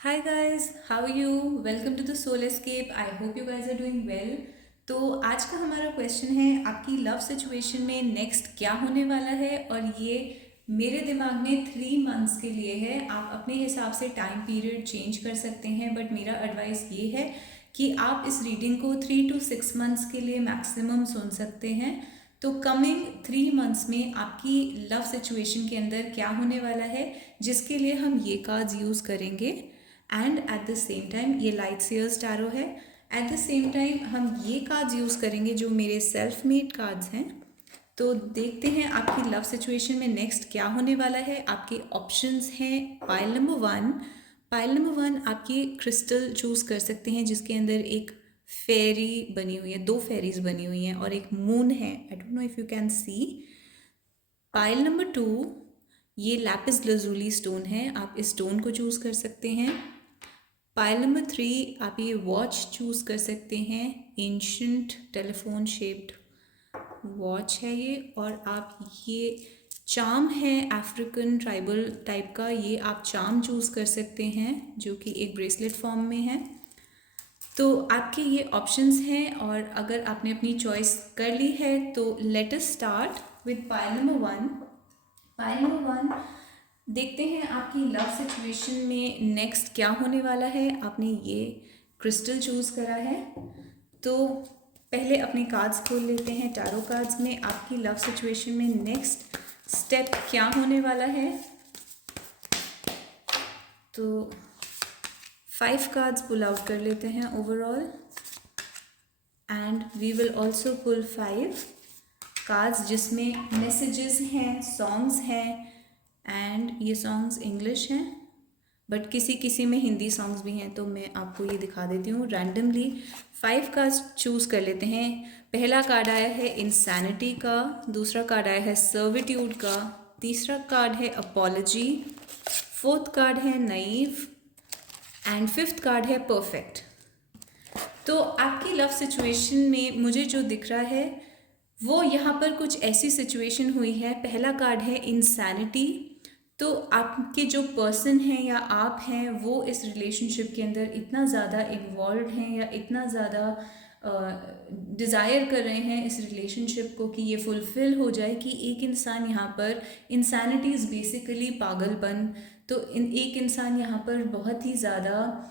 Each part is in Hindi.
Hi guys, how are you? Welcome to the Soul Escape. I hope you guys are doing well. तो आज का हमारा क्वेश्चन है आपकी लव सिचुएशन में नेक्स्ट क्या होने वाला है और ये मेरे दिमाग में 3 मंथ्स के लिए है। आप अपने हिसाब से टाइम पीरियड चेंज कर सकते हैं बट मेरा एडवाइस ये है कि आप इस रीडिंग को 3 to 6 मंथ्स के लिए मैक्सिमम सुन सकते हैं। तो कमिंग 3 मंथ्स में आपकी लव सिचुएशन के अंदर क्या होने वाला है जिसके लिए हम ये कार्ड्स यूज़ करेंगे। And at the same time ये लाइट सीयर्स टैरो है। एट द सेम टाइम हम ये कार्ड्स यूज़ करेंगे जो मेरे सेल्फ मेड कार्ड्स हैं। तो देखते हैं आपकी लव सिचुएशन में नेक्स्ट क्या होने वाला है। आपके ऑप्शंस हैं पाइल नंबर 1 आपकी क्रिस्टल चूज़ कर सकते हैं जिसके अंदर एक फेरी बनी हुई है, 2 फेरीज बनी हुई हैं और एक मून है। I don't know if you can see. Pile number 2 ये लैपिस लजूली स्टोन है, आप इस स्टोन को चूज़ कर सकते हैं। पाइल नंबर 3 आप ये वॉच चूज़ कर सकते हैं, एंशंट टेलीफोन शेप्ड वॉच है ये। और आप ये चार्म है अफ्रीकन ट्राइबल टाइप का, ये आप चार्म चूज़ कर सकते हैं जो कि एक ब्रेसलेट फॉर्म में है। तो आपके ये ऑप्शंस हैं और अगर आपने अपनी चॉइस कर ली है तो let us start with pile number 1। देखते हैं आपकी लव सिचुएशन में नेक्स्ट क्या होने वाला है। आपने ये क्रिस्टल चूज़ करा है तो पहले अपने कार्ड्स खोल लेते हैं। टैरो कार्ड्स में आपकी लव सिचुएशन में नेक्स्ट स्टेप क्या होने वाला है। तो 5 कार्ड्स पुल आउट कर लेते हैं overall and we will also pull 5 cards जिसमें मैसेजेस हैं, सॉन्ग्स हैं एंड ये सॉन्ग्स इंग्लिश हैं बट किसी किसी में हिंदी सॉन्ग्स भी हैं। तो मैं आपको ये दिखा देती हूँ रैंडमली। 5 कार्ड्स चूज़ कर लेते हैं। पहला कार्ड आया है इंसैनिटी का, दूसरा कार्ड आया है सर्विट्यूड का, तीसरा कार्ड है अपॉलजी, फोर्थ कार्ड है नाइव एंड फिफ्थ कार्ड है परफेक्ट। तो आपकी लव सिचुएशन में मुझे जो दिख रहा है वो यहाँ पर कुछ ऐसी सिचुएशन हुई है। पहला कार्ड है इंसैनिटी। तो आपके जो पर्सन हैं या आप हैं वो इस रिलेशनशिप के अंदर इतना ज़्यादा इन्वॉल्व हैं या इतना ज़्यादा डिज़ायर कर रहे हैं इस रिलेशनशिप को कि ये फुलफ़िल हो जाए कि एक इंसान यहाँ पर, इंसानिटी इज़ बेसिकली पागलपन। तो एक इंसान यहाँ पर बहुत ही ज़्यादा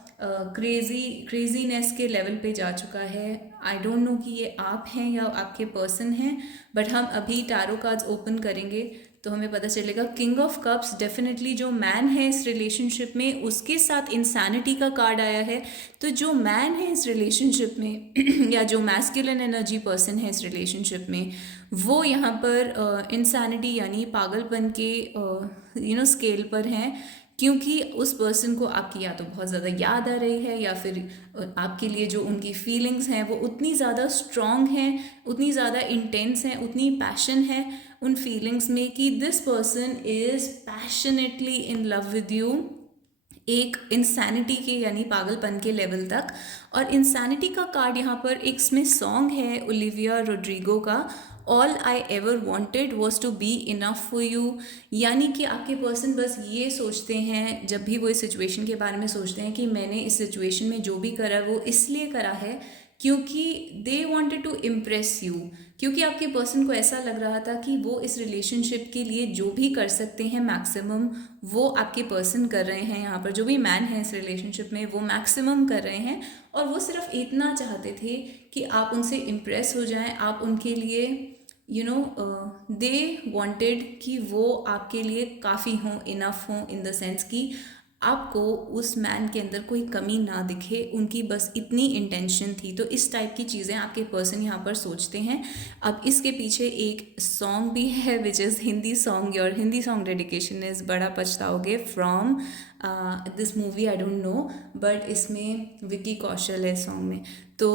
क्रेजीनेस के लेवल पे जा चुका है। आई डोंट नो कि ये आप हैं या आपके पर्सन हैं बट हम अभी टैरो कार्ड्स ओपन करेंगे तो हमें पता चलेगा। किंग ऑफ कप्स डेफिनेटली जो मैन है इस रिलेशनशिप में उसके साथ इंसैनिटी का कार्ड आया है। तो जो मैन है इस रिलेशनशिप में या जो मैस्कुलिन एनर्जी पर्सन है इस रिलेशनशिप में वो यहाँ पर इंसैनिटी यानी पागलपन के स्केल पर हैं क्योंकि उस पर्सन को आपकी या तो बहुत ज़्यादा याद आ रही है या फिर आपके लिए जो उनकी फीलिंग्स हैं वो उतनी ज़्यादा स्ट्रॉन्ग हैं, उतनी ज़्यादा इंटेंस हैं, उतनी पैशन है उन फीलिंग्स में कि this person is passionately in love with you, एक इंसैनिटी के यानी पागलपन के लेवल तक। और इंसैनिटी का कार्ड यहाँ पर एक इसमें सॉन्ग है ओलिविया रोड्रिगो का, all I ever wanted was to be enough for you. यानी कि आपके पर्सन बस ये सोचते हैं जब भी वो इस सिचुएशन के बारे में सोचते हैं कि मैंने इस सिचुएशन में जो भी करा वो इसलिए करा है क्योंकि they wanted to impress you. क्योंकि आपके पर्सन को ऐसा लग रहा था कि वो इस रिलेशनशिप के लिए जो भी कर सकते हैं मैक्सिमम वो आपके पर्सन कर रहे हैं। यहाँ पर जो भी मैन है इस रिलेशनशिप में वो मैक्सिमम कर रहे हैं और वो सिर्फ इतना चाहते थे कि आप उनसे इम्प्रेस हो जाएं, आप उनके लिए दे वांटेड कि वो आपके लिए काफ़ी हों, इनफ हों इन द सेंस कि आपको उस मैन के अंदर कोई कमी ना दिखे, उनकी बस इतनी इंटेंशन थी। तो इस टाइप की चीज़ें आपके पर्सन यहाँ पर सोचते हैं। अब इसके पीछे एक सॉन्ग भी है which is Hindi song. Your Hindi song dedication is बड़ा पछताओगे from this movie, I don't know but इसमें विकी कौशल है सॉन्ग में। तो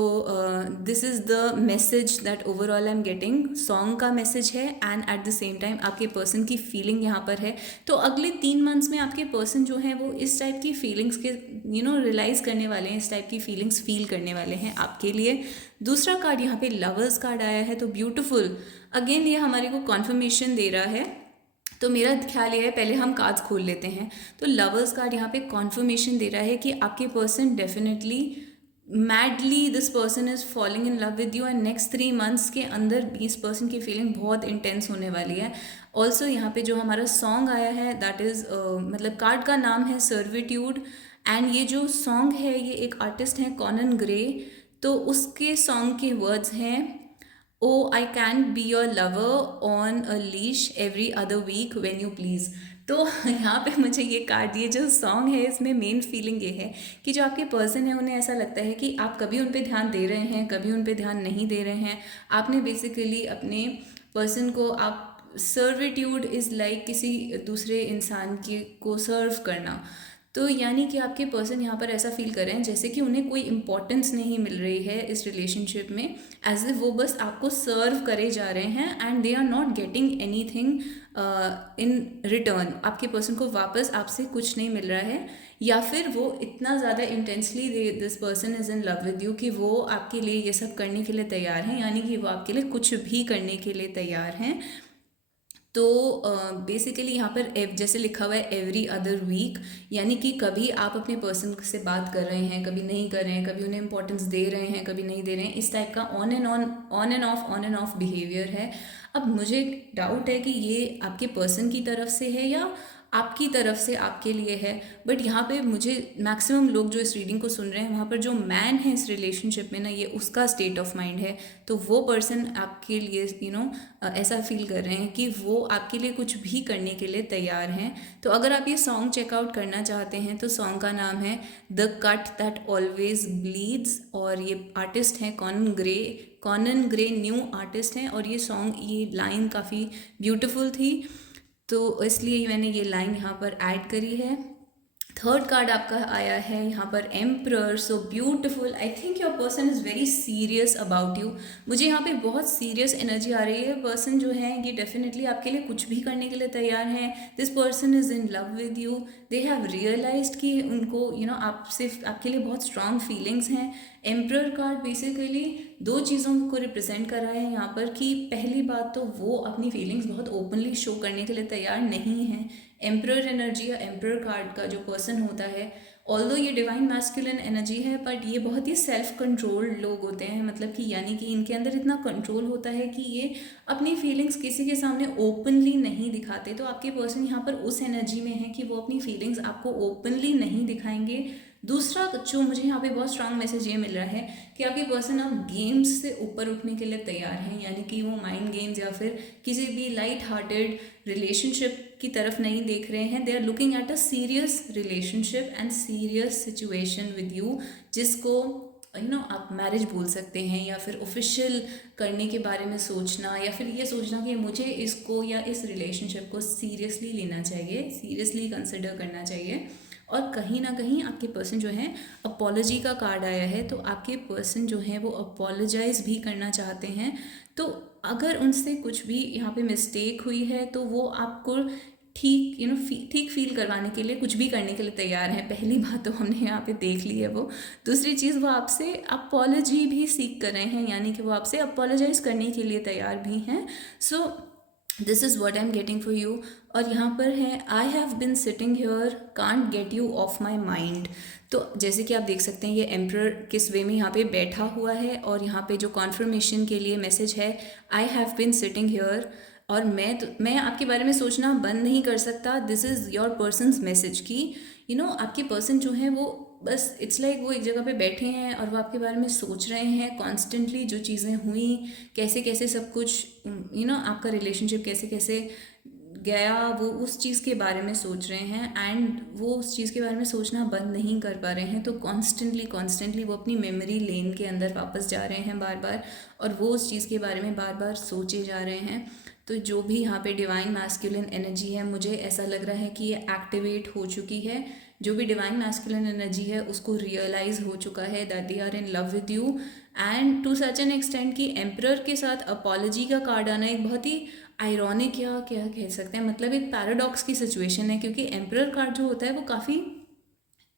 this is the message that overall I am getting. Song का मैसेज है and at the same time आपके पर्सन की फीलिंग यहाँ पर है। तो अगले 3 मंथ्स में आपके पर्सन जो हैं वो इस टाइप की फीलिंग्स के रियलाइज़ करने वाले हैं, इस टाइप की फीलिंग्स फील करने वाले हैं आपके लिए। दूसरा कार्ड यहाँ पे लवर्स कार्ड आया है तो ब्यूटिफुल, अगेन ये हमारे को कॉन्फर्मेशन दे रहा है तो मेरा ख्याल ये है पहले हम कार्ड्स खोल लेते हैं। तो लवर्स कार्ड यहाँ पे कॉन्फर्मेशन दे रहा है कि आपके person definitely madly this person is falling in love with you and next 3 months के अंदर इस पर्सन की फीलिंग बहुत इंटेंस होने वाली है। ऑल्सो यहाँ पे जो हमारा सॉन्ग आया है दैट इज़ मतलब कार्ड का नाम है सर्विट्यूड एंड ये जो सॉन्ग है ये एक आर्टिस्ट हैं कॉनन ग्रे। तो उसके सॉन्ग के वर्ड्स हैं oh I can be your lover on a leash every other week when you please. तो यहाँ पे मुझे ये कार्ड ये जो सॉन्ग है इसमें मेन फीलिंग ये है कि जो आपके पर्सन है उन्हें ऐसा लगता है कि आप कभी उन पे ध्यान दे रहे हैं कभी उन पे ध्यान नहीं दे रहे हैं। आपने बेसिकली अपने पर्सन को आप सर्विट्यूड इज़ लाइक किसी दूसरे इंसान की को सर्व करना। तो यानी कि आपके पर्सन यहाँ पर ऐसा फील कर रहे हैं जैसे कि उन्हें कोई इम्पोर्टेंस नहीं मिल रही है इस रिलेशनशिप में, एज इफ वो बस आपको सर्व करे जा रहे हैं and they are not getting anything in return. आपके पर्सन को वापस आपसे कुछ नहीं मिल रहा है, या फिर वो इतना ज़्यादा intensely this person is in love with you कि वो आपके लिए ये सब करने के लिए तैयार हैं, यानी कि वो आपके लिए कुछ भी करने के लिए तैयार हैं। तो बेसिकली यहाँ पर जैसे लिखा हुआ है एवरी अदर वीक, यानी कि कभी आप अपने पर्सन से बात कर रहे हैं कभी नहीं कर रहे हैं, कभी उन्हें इंपॉर्टेंस दे रहे हैं कभी नहीं दे रहे हैं, इस टाइप का ऑन एंड ऑफ बिहेवियर है। अब मुझे डाउट है कि ये आपके पर्सन की तरफ से है या आपकी तरफ से आपके लिए है, बट यहाँ पे मुझे मैक्सिमम लोग जो इस रीडिंग को सुन रहे हैं वहाँ पर जो मैन है इस रिलेशनशिप में ना, ये उसका स्टेट ऑफ माइंड है। तो वो पर्सन आपके लिए ऐसा फील कर रहे हैं कि वो आपके लिए कुछ भी करने के लिए तैयार हैं। तो अगर आप ये सॉन्ग चेकआउट करना चाहते हैं तो सॉन्ग का नाम है the cut that always bleeds, और ये आर्टिस्ट हैं कॉनन ग्रे न्यू आर्टिस्ट हैं, और ये सॉन्ग ये लाइन काफ़ी ब्यूटीफुल थी तो इसलिए मैंने ये लाइन यहाँ पर ऐड करी है। थर्ड कार्ड आपका आया है यहाँ पर emperor, so beautiful. I think your person is very serious about you. मुझे यहाँ पे बहुत सीरियस एनर्जी आ रही है। पर्सन जो है ये डेफिनेटली आपके लिए कुछ भी करने के लिए तैयार हैं। This person is in love with you. They have realised कि उनको आपसे आपके लिए बहुत स्ट्रॉन्ग फीलिंग्स हैं। एम्परर कार्ड बेसिकली दो चीज़ों को रिप्रेजेंट कर रहा है यहाँ पर कि पहली बात तो वो अपनी फीलिंग्स बहुत ओपनली शो करने के लिए तैयार नहीं हैं। एम्परर एनर्जी या एम्परर कार्ड का जो पर्सन होता है, ऑल्दो ये डिवाइन मैस्कुलिन एनर्जी है, बट ये बहुत ही सेल्फ कंट्रोल्ड लोग होते हैं। मतलब कि यानी कि इनके अंदर इतना कंट्रोल होता है कि ये अपनी फीलिंग्स किसी के सामने ओपनली नहीं दिखाते। तो आपके पर्सन यहाँ पर उस एनर्जी में है कि वो अपनी फीलिंग्स आपको ओपनली नहीं दिखाएंगे। दूसरा जो मुझे यहाँ पे बहुत स्ट्रांग मैसेज ये मिल रहा है कि आपके पर्सन अब गेम्स से ऊपर उठने के लिए तैयार हैं, यानी कि वो माइंड गेम्स या फिर किसी भी लाइट हार्टेड रिलेशनशिप की तरफ नहीं देख रहे हैं। They are looking at a serious relationship and serious situation with you, जिसको आप मैरिज बोल सकते हैं, या फिर ऑफिशियल करने के बारे में सोचना, या फिर ये सोचना कि मुझे इसको या इस रिलेशनशिप को सीरियसली लेना चाहिए, सीरियसली कंसिडर करना चाहिए। और कहीं ना कहीं आपके पर्सन जो है अपॉलॉजी का कार्ड आया है, तो आपके पर्सन जो है वो अपोलोजाइज भी करना चाहते हैं। तो अगर उनसे कुछ भी यहाँ पे मिस्टेक हुई है तो वो आपको ठीक फील करवाने के लिए कुछ भी करने के लिए तैयार हैं। पहली बात तो हमने यहाँ पे देख ली है वो। दूसरी चीज़, वो आपसे अपॉलॉजी भी सीख कर रहे हैं, यानी कि वो आपसे अपोलोजाइज करने के लिए तैयार भी हैं। So this is what I am getting for you. और यहाँ पर है I have been sitting here can't get you of my mind. तो जैसे कि आप देख सकते हैं ये एम्परर किस वे में यहाँ पे बैठा हुआ है, और यहाँ पे जो कॉन्फर्मेशन के लिए मैसेज है I have been sitting here, और मैं आपके बारे में सोचना बंद नहीं कर सकता। This is your persons message कि आपके पर्सन जो है वो बस इट्स लाइक वो एक जगह पे बैठे हैं और वो आपके बारे में सोच रहे हैं कॉन्स्टेंटली, जो चीज़ें हुई कैसे कैसे सब कुछ आपका रिलेशनशिप कैसे कैसे गया, वो उस चीज़ के बारे में सोच रहे हैं, एंड वो उस चीज़ के बारे में सोचना बंद नहीं कर पा रहे हैं। तो कॉन्स्टेंटली वो अपनी मेमोरी लेन के अंदर वापस जा रहे हैं बार बार, और वो उस चीज़ के बारे में बार बार सोचे जा रहे हैं। तो जो भी यहाँ पे डिवाइन मैस्कुलिन एनर्जी है, मुझे ऐसा लग रहा है कि ये एक्टिवेट हो चुकी है। जो भी डिवाइन मैस्कुलिन एनर्जी है उसको रियलाइज़ हो चुका है that they are in love with you, and to such an extent कि एम्परर के साथ अपॉलॉजी का कार्ड आना एक बहुत ही आयरॉनिक या क्या कह सकते हैं, मतलब एक पैराडॉक्स की सिचुएशन है, क्योंकि एम्परर कार्ड जो होता है वो काफ़ी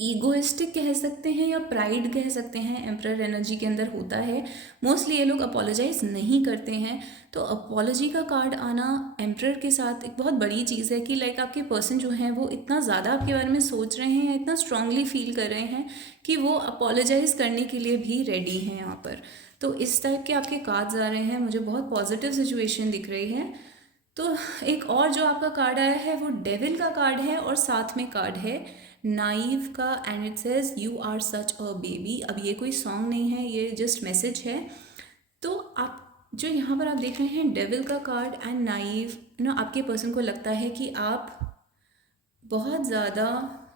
ईगोइस्टिक कह सकते हैं या प्राइड कह सकते हैं, एम्परर एनर्जी के अंदर होता है। मोस्टली ये लोग अपोलोजाइज नहीं करते हैं। तो अपोलॉजी का कार्ड आना एम्परर के साथ एक बहुत बड़ी चीज़ है कि लाइक आपके पर्सन जो हैं वो इतना ज़्यादा आपके बारे में सोच रहे हैं या इतना स्ट्रांगली फील कर रहे हैं कि वो अपोलोजाइज करने के लिए भी रेडी हैं यहाँ पर। तो इस टाइप के आपके कार्ड्स आ रहे हैं, मुझे बहुत पॉजिटिव सिचुएशन दिख रही है। तो एक और जो आपका कार्ड आया है वो डेविल का कार्ड है और साथ में कार्ड है नाइव का, and it says you are such a baby. अब ये कोई सॉन्ग नहीं है, ये जस्ट मैसेज है। तो आप जो यहाँ पर आप देख रहे हैं डेविल का कार्ड एंड नाइव, आपके पर्सन को लगता है कि आप बहुत ज़्यादा,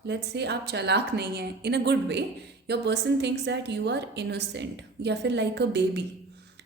लेट्स से आप चालाक नहीं हैं in a good way. Your person thinks that you are innocent या फिर लाइक अ बेबी,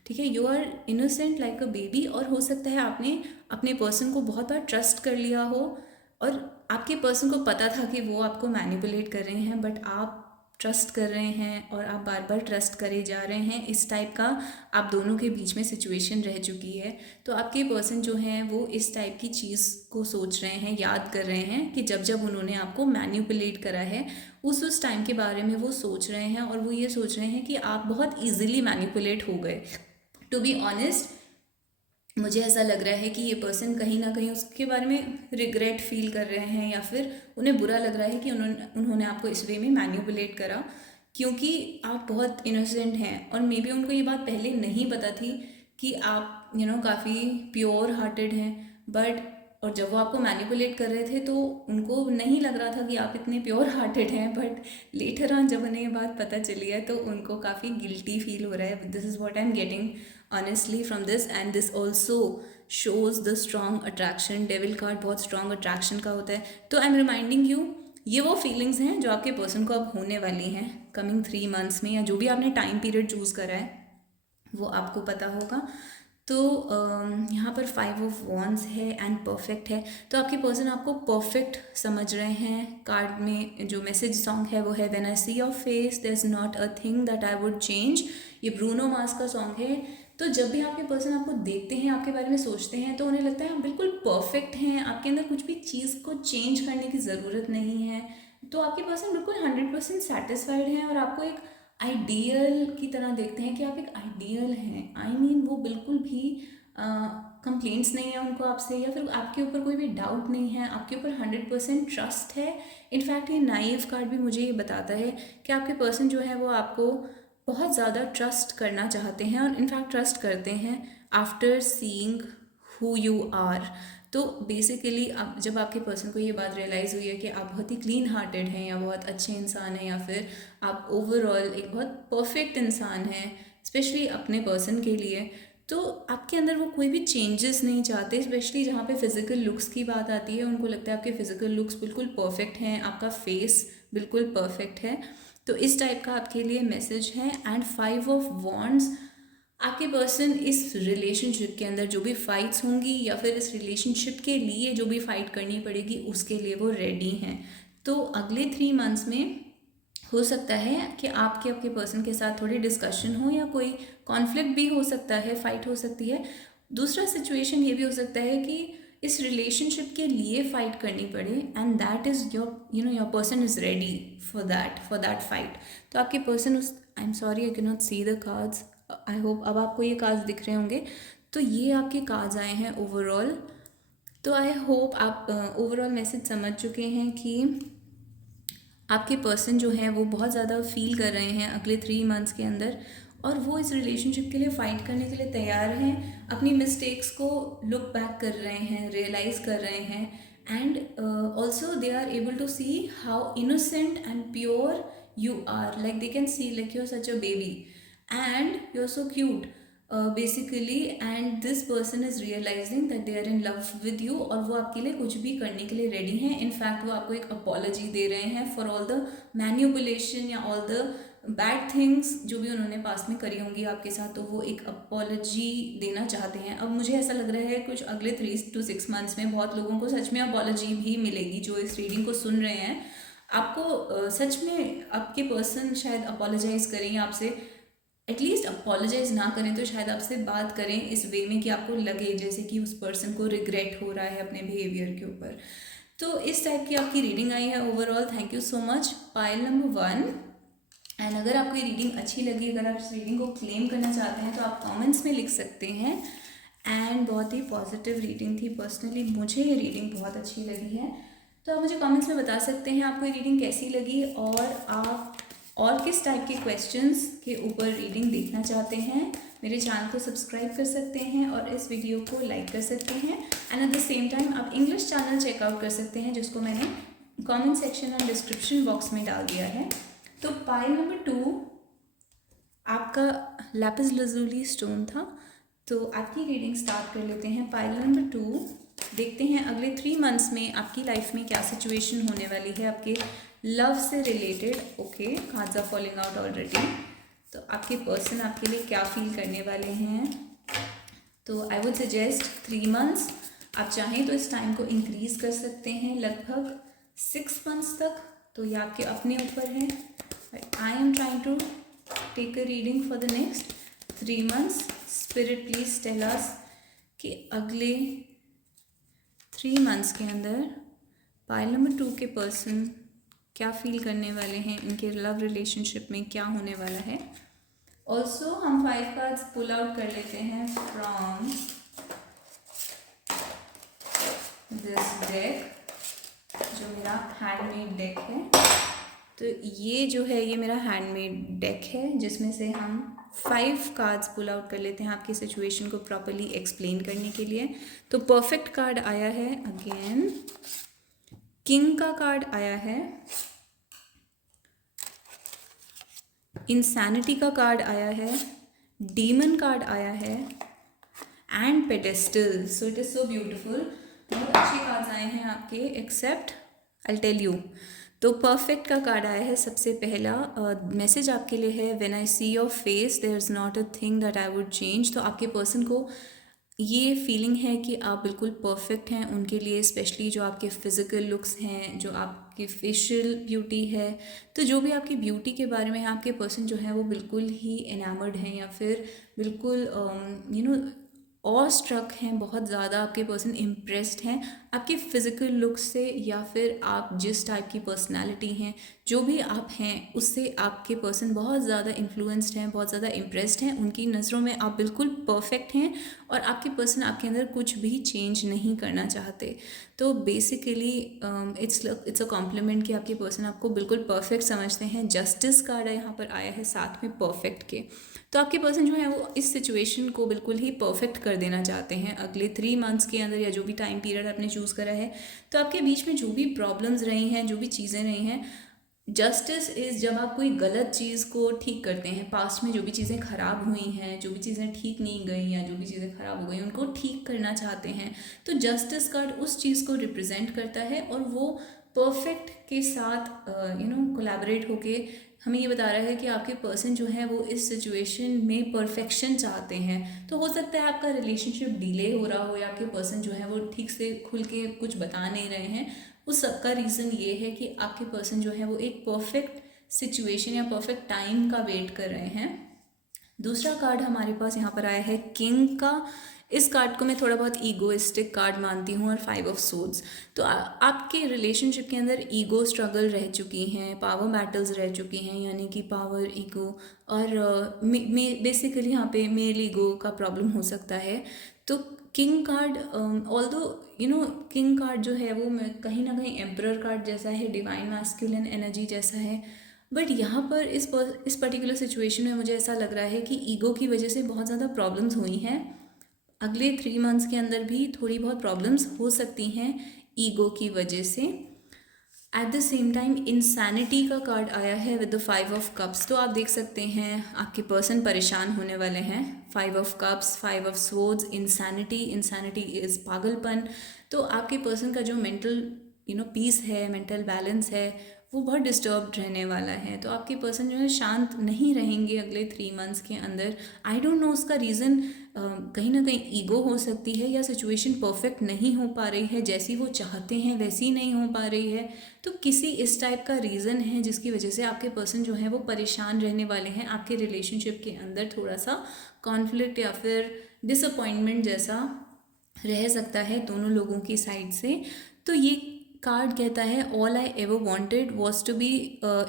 ठीक है, you are innocent like a baby. और हो सकता है आपने अपने पर्सन को बहुत बार ट्रस्ट कर लिया हो और आपके पर्सन को पता था कि वो आपको मैनिपुलेट कर रहे हैं, बट आप ट्रस्ट कर रहे हैं और आप बार बार ट्रस्ट करे जा रहे हैं। इस टाइप का आप दोनों के बीच में सिचुएशन रह चुकी है। तो आपके पर्सन जो हैं वो इस टाइप की चीज़ को सोच रहे हैं, याद कर रहे हैं कि जब जब उन्होंने आपको मैनिपुलेट करा है उस टाइम के बारे में वो सोच रहे हैं। और वो ये सोच रहे हैं कि आप बहुत ईजिली मैनिपुलेट हो गए। टू बी ऑनेस्ट, मुझे ऐसा लग रहा है कि ये पर्सन कहीं ना कहीं उसके बारे में रिग्रेट फील कर रहे हैं या फिर उन्हें बुरा लग रहा है कि उन्होंने आपको इस वे में मैन्युपुलेट करा, क्योंकि आप बहुत इनोसेंट हैं। और मे बी उनको ये बात पहले नहीं पता थी कि आप काफ़ी प्योर हार्टेड हैं। बट और जब वो आपको मैनिपुलेट कर रहे थे तो उनको नहीं लग रहा था कि आप इतने प्योर हार्टेड हैं। बट लेटर ऑन जब उन्हें ये बात पता चली है तो उनको काफ़ी गिल्टी फील हो रहा है। This is what I am getting honestly from this, and this also shows the strong attraction। Devil card बहुत स्ट्रॉन्ग अट्रैक्शन का होता है। तो आई एम रिमाइंडिंग यू, ये वो फीलिंग्स हैं जो आपके पर्सन को अब होने वाली हैं कमिंग 3 मंथ्स में, या जो भी आपने टाइम पीरियड चूज़ करा है वो आपको पता होगा। तो यहाँ पर 5 ऑफ वॉन्ड्स है एंड परफेक्ट है। तो आपके पर्सन आपको परफेक्ट समझ रहे हैं। कार्ड में जो मैसेज सॉन्ग है वो है when I see your face there is not a thing that I would change. ये ब्रूनो मार्स का सॉन्ग है। तो जब भी आपके पर्सन आपको देखते हैं, आपके बारे में सोचते हैं, तो उन्हें लगता है आप बिल्कुल परफेक्ट हैं, आपके अंदर कुछ भी चीज़ को चेंज करने की ज़रूरत नहीं है। तो आपके पर्सन बिल्कुल 100% सेटिस्फाइड हैं और आपको एक आइडियल की तरह देखते हैं कि आप एक आइडियल हैं। आई मीन वो बिल्कुल भी कंप्लेंट्स नहीं है उनको आपसे, या फिर आपके ऊपर कोई भी डाउट नहीं है, आपके ऊपर 100% ट्रस्ट है। इनफैक्ट ये नाइव कार्ड भी मुझे ये बताता है कि आपके पर्सन जो है वो आपको बहुत ज़्यादा ट्रस्ट करना चाहते हैं और इनफैक्ट ट्रस्ट करते हैं after seeing who you are. तो बेसिकली अब जब आपके पर्सन को ये बात रियलाइज़ हुई है कि आप बहुत ही क्लीन हार्टेड हैं या बहुत अच्छे इंसान हैं या फिर आप ओवरऑल एक बहुत परफेक्ट इंसान हैं स्पेशली अपने पर्सन के लिए, तो आपके अंदर वो कोई भी चेंजेस नहीं चाहते। स्पेशली जहाँ पे फिज़िकल लुक्स की बात आती है, उनको लगता है आपके फिज़िकल लुक्स बिल्कुल परफेक्ट हैं, आपका फेस बिल्कुल परफेक्ट है। तो इस टाइप का आपके लिए मैसेज है। एंड 5 ऑफ वॉन्ड्स, आपके पर्सन इस रिलेशनशिप के अंदर जो भी फाइट्स होंगी या फिर इस रिलेशनशिप के लिए जो भी फाइट करनी पड़ेगी उसके लिए वो रेडी हैं। तो अगले 3 मंथ्स में हो सकता है कि आपके पर्सन के साथ थोड़ी डिस्कशन हो या कोई कॉन्फ्लिक्ट भी हो सकता है, फाइट हो सकती है। दूसरा सिचुएशन ये भी हो सकता है कि इस रिलेशनशिप के लिए फाइट करनी पड़े and that is your person is ready for that fight. तो आपके पर्सन उस, I am sorry I can not see the cards, I hope अब आपको ये कार्ड्स दिख रहे होंगे। तो ये आपके कार्ड्स आए हैं ओवरऑल। तो आई होप आप ओवरऑल मैसेज समझ चुके हैं कि आपके पर्सन जो है वो बहुत ज़्यादा फील कर रहे हैं अगले 3 मंथ्स के अंदर, और वो इस रिलेशनशिप के लिए फ़ाइट करने के लिए तैयार हैं। अपनी मिस्टेक्स को लुक बैक कर रहे हैं, रियलाइज़ कर रहे हैं, and also they are able to see how innocent and pure you are, like they can see like you're such a baby and you're so cute basically, and this person is realizing that they are in love with you और वो आपके लिए कुछ भी करने के लिए रेडी हैं। इनफैक्ट वो आपको एक अपॉलॉजी दे रहे हैं फॉर ऑल द मैन्युपुलेशन या ऑल द बैड थिंग्स जो भी उन्होंने पास में करी होंगी आपके साथ, तो वो एक अपॉलॉजी देना चाहते हैं। अब मुझे ऐसा लग रहा है कुछ अगले 3 to 6 मंथ्स में बहुत लोगों को सच में अपॉलॉजी भी मिलेगी जो इस रीडिंग को सुन रहे हैं। आपको सच में आपके पर्सन शायद अपोलोजाइज़ करें आपसे, एटलीस्ट अपोलोजाइज़ ना करें तो शायद आपसे बात करें इस वे में कि आपको लगे जैसे कि उस पर्सन को रिग्रेट हो रहा है अपने बिहेवियर के ऊपर। तो इस टाइप की आपकी रीडिंग आई है overall. Thank you so much. Pile number 1। And अगर आपको ये रीडिंग अच्छी लगी, अगर आप इस रीडिंग को क्लेम करना चाहते हैं तो आप कमेंट्स में लिख सकते हैं। एंड बहुत ही पॉजिटिव रीडिंग थी, पर्सनली मुझे ये रीडिंग बहुत अच्छी लगी है। तो आप मुझे कमेंट्स में बता सकते हैं आपको ये रीडिंग कैसी लगी, और आप और किस टाइप के क्वेश्चंस के ऊपर रीडिंग देखना चाहते हैं। मेरे चैनल को सब्सक्राइब कर सकते हैं और इस वीडियो को लाइक कर सकते हैं। And at the same time आप इंग्लिश चैनल चेकआउट कर सकते हैं, जिसको मैंने कमेंट सेक्शन और डिस्क्रिप्शन बॉक्स में डाल दिया है। तो पाइल नंबर 2 आपका लैपिस लज़ूली स्टोन था। तो आपकी रीडिंग स्टार्ट कर लेते हैं। पाइल नंबर 2, देखते हैं अगले 3 मंथ्स में आपकी लाइफ में क्या सिचुएशन होने वाली है आपके लव से रिलेटेड। Okay, cards are falling out already. तो आपके पर्सन आपके लिए क्या फील करने वाले हैं। तो आई वुड सजेस्ट 3 मंथ्स। आप चाहें तो इस टाइम को इंक्रीज़ कर सकते हैं लगभग 6 मंथ्स तक, तो ये आपके अपने ऊपर है। I am trying to take a reading for the next 3 months. Spirit please tell us कि अगले 3 मंथ्स के अंदर पाइल नंबर 2 के पर्सन क्या फील करने वाले हैं, इनके लव रिलेशनशिप में क्या होने वाला है। ऑल्सो हम 5 कार्ड्स पुल आउट कर लेते हैं फ्रॉम दिस डेक, जो मेरा हैंडमेड डेक है। तो ये जो है ये मेरा हैंडमेड डेक है, जिसमें से हम 5 कार्ड्स पुल आउट कर लेते हैं आपकी सिचुएशन को प्रॉपर्ली एक्सप्लेन करने के लिए। तो परफेक्ट कार्ड आया है, अगेन किंग का कार्ड आया है, इंसैनिटी का कार्ड आया है, डीमन कार्ड आया है and pedestal. So it is so beautiful. बहुत अच्छे कार्ड्स आए हैं आपके, एक्सेप्ट आई टेल यू। तो परफेक्ट का कार्ड आया है। सबसे पहला मैसेज आपके लिए है, when I see your face there is not a thing that I would change. तो आपके पर्सन को ये फीलिंग है कि आप बिल्कुल परफेक्ट हैं उनके लिए, स्पेशली जो आपके फिज़िकल लुक्स हैं, जो आपकी फेशियल ब्यूटी है। तो जो भी आपकी ब्यूटी के बारे में है, आपके पर्सन जो है वो बिल्कुल ही एनामर्ड हैं, या फिर बिल्कुल ऑ स्ट्रक हैं, बहुत ज़्यादा आपके पर्सन इम्प्रेस्ड हैं आपके फ़िज़िकल लुक से, या फिर आप जिस टाइप की पर्सनालिटी हैं, जो भी आप हैं उससे आपके पर्सन बहुत ज़्यादा इन्फ्लुएंस्ड हैं, बहुत ज़्यादा इम्प्रेस्ड हैं। उनकी नज़रों में आप बिल्कुल परफेक्ट हैं और आपके पर्सन आपके अंदर कुछ भी चेंज नहीं करना चाहते। तो बेसिकली इट्स अ कॉम्प्लीमेंट कि आपके पर्सन आपको बिल्कुल परफेक्ट समझते हैं। जस्टिस कार्ड यहाँ पर आया है साथ में परफेक्ट के। तो आपके पर्सन जो है वो इस सिचुएशन को बिल्कुल ही परफेक्ट कर देना चाहते हैं अगले 3 मंथ्स के अंदर, या जो भी टाइम पीरियड आपने चूज़ करा है। तो आपके बीच में जो भी प्रॉब्लम्स रही हैं, जो भी चीज़ें रही हैं, जस्टिस इज़ जब आप कोई गलत चीज़ को ठीक करते हैं। पास्ट में जो भी चीज़ें ख़राब हुई हैं, जो भी चीज़ें ठीक नहीं गई, या जो भी चीज़ें ख़राब हो गई उनको ठीक करना चाहते हैं। तो जस्टिस कार्ड उस चीज़ को रिप्रेजेंट करता है, और वो परफेक्ट के साथ कोलैबोरेट होके हमें ये बता रहा है कि आपके पर्सन जो है वो इस सिचुएशन में परफेक्शन चाहते हैं। तो हो सकता है आपका रिलेशनशिप डिले हो रहा हो, या आपके पर्सन जो है वो ठीक से खुल के कुछ बता नहीं रहे हैं। उस सब का रीज़न ये है कि आपके पर्सन जो है वो एक परफेक्ट सिचुएशन या परफेक्ट टाइम का वेट कर रहे हैं। दूसरा कार्ड हमारे पास यहाँ पर आया है किंग का। इस कार्ड को मैं थोड़ा बहुत ईगोइस्टिक कार्ड मानती हूँ, और 5 ऑफ सोर्ड्स। तो आपके रिलेशनशिप के अंदर ईगो स्ट्रगल रह चुकी हैं, पावर बैटल्स रह चुकी हैं, यानी कि पावर ईगो, और बेसिकली यहाँ पे मेल ईगो का प्रॉब्लम हो सकता है। तो king card, although king card जो है वो कहीं ना कहीं एम्परर कार्ड जैसा है, डिवाइन मैस्कुलिन एनर्जी जैसा है। बट यहाँ पर इस पर्टिकुलर सिचुएशन में मुझे ऐसा लग रहा है कि ईगो की वजह से बहुत ज़्यादा प्रॉब्लम्स हुई हैं। अगले 3 मंथ्स के अंदर भी थोड़ी बहुत प्रॉब्लम्स हो सकती हैं ईगो की वजह से। At the same time insanity का कार्ड आया है विद द 5 ऑफ कप्स। तो आप देख सकते हैं आपके पर्सन परेशान होने वाले हैं। 5 of cups, 5 of swords, insanity is पागलपन। तो आपके पर्सन का जो मेंटल पीस है, मेंटल बैलेंस है, वो बहुत डिस्टर्ब्ड रहने वाला है। तो आपके पर्सन जो है शांत नहीं रहेंगे अगले 3 मंथ्स के अंदर। आई डोंट नो उसका रीज़न कहीं ना कहीं ईगो हो सकती है, या सिचुएशन परफेक्ट नहीं हो पा रही है, जैसी वो चाहते हैं वैसी नहीं हो पा रही है। तो किसी इस टाइप का रीज़न है जिसकी वजह से आपके पर्सन जो है वो परेशान रहने वाले हैं। आपके रिलेशनशिप के अंदर थोड़ा सा कॉन्फ्लिक्ट या फिर डिसअपॉइंटमेंट जैसा रह सकता है दोनों लोगों की साइड से। तो ये कार्ड कहता है all I ever wanted was to be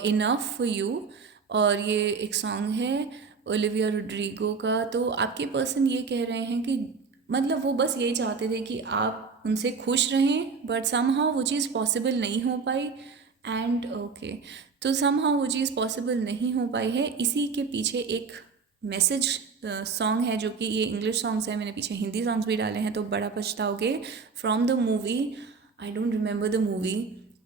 enough for you, और ये एक सॉन्ग है ओलिविया रोड्रिगो का। तो आपके पर्सन ये कह रहे हैं कि मतलब वो बस यही चाहते थे कि आप उनसे खुश रहें, बट समहाउ वो चीज़ पॉसिबल नहीं हो पाई। एंड ओके, तो समहाउ वो चीज़ पॉसिबल नहीं हो पाई है। इसी के पीछे एक मैसेज सॉन्ग है, जो कि ये इंग्लिश सॉन्ग्स हैं, मैंने पीछे हिंदी सॉन्ग्स भी डाले हैं, तो बड़ा पछताओगे, from the movie, I don't remember the movie,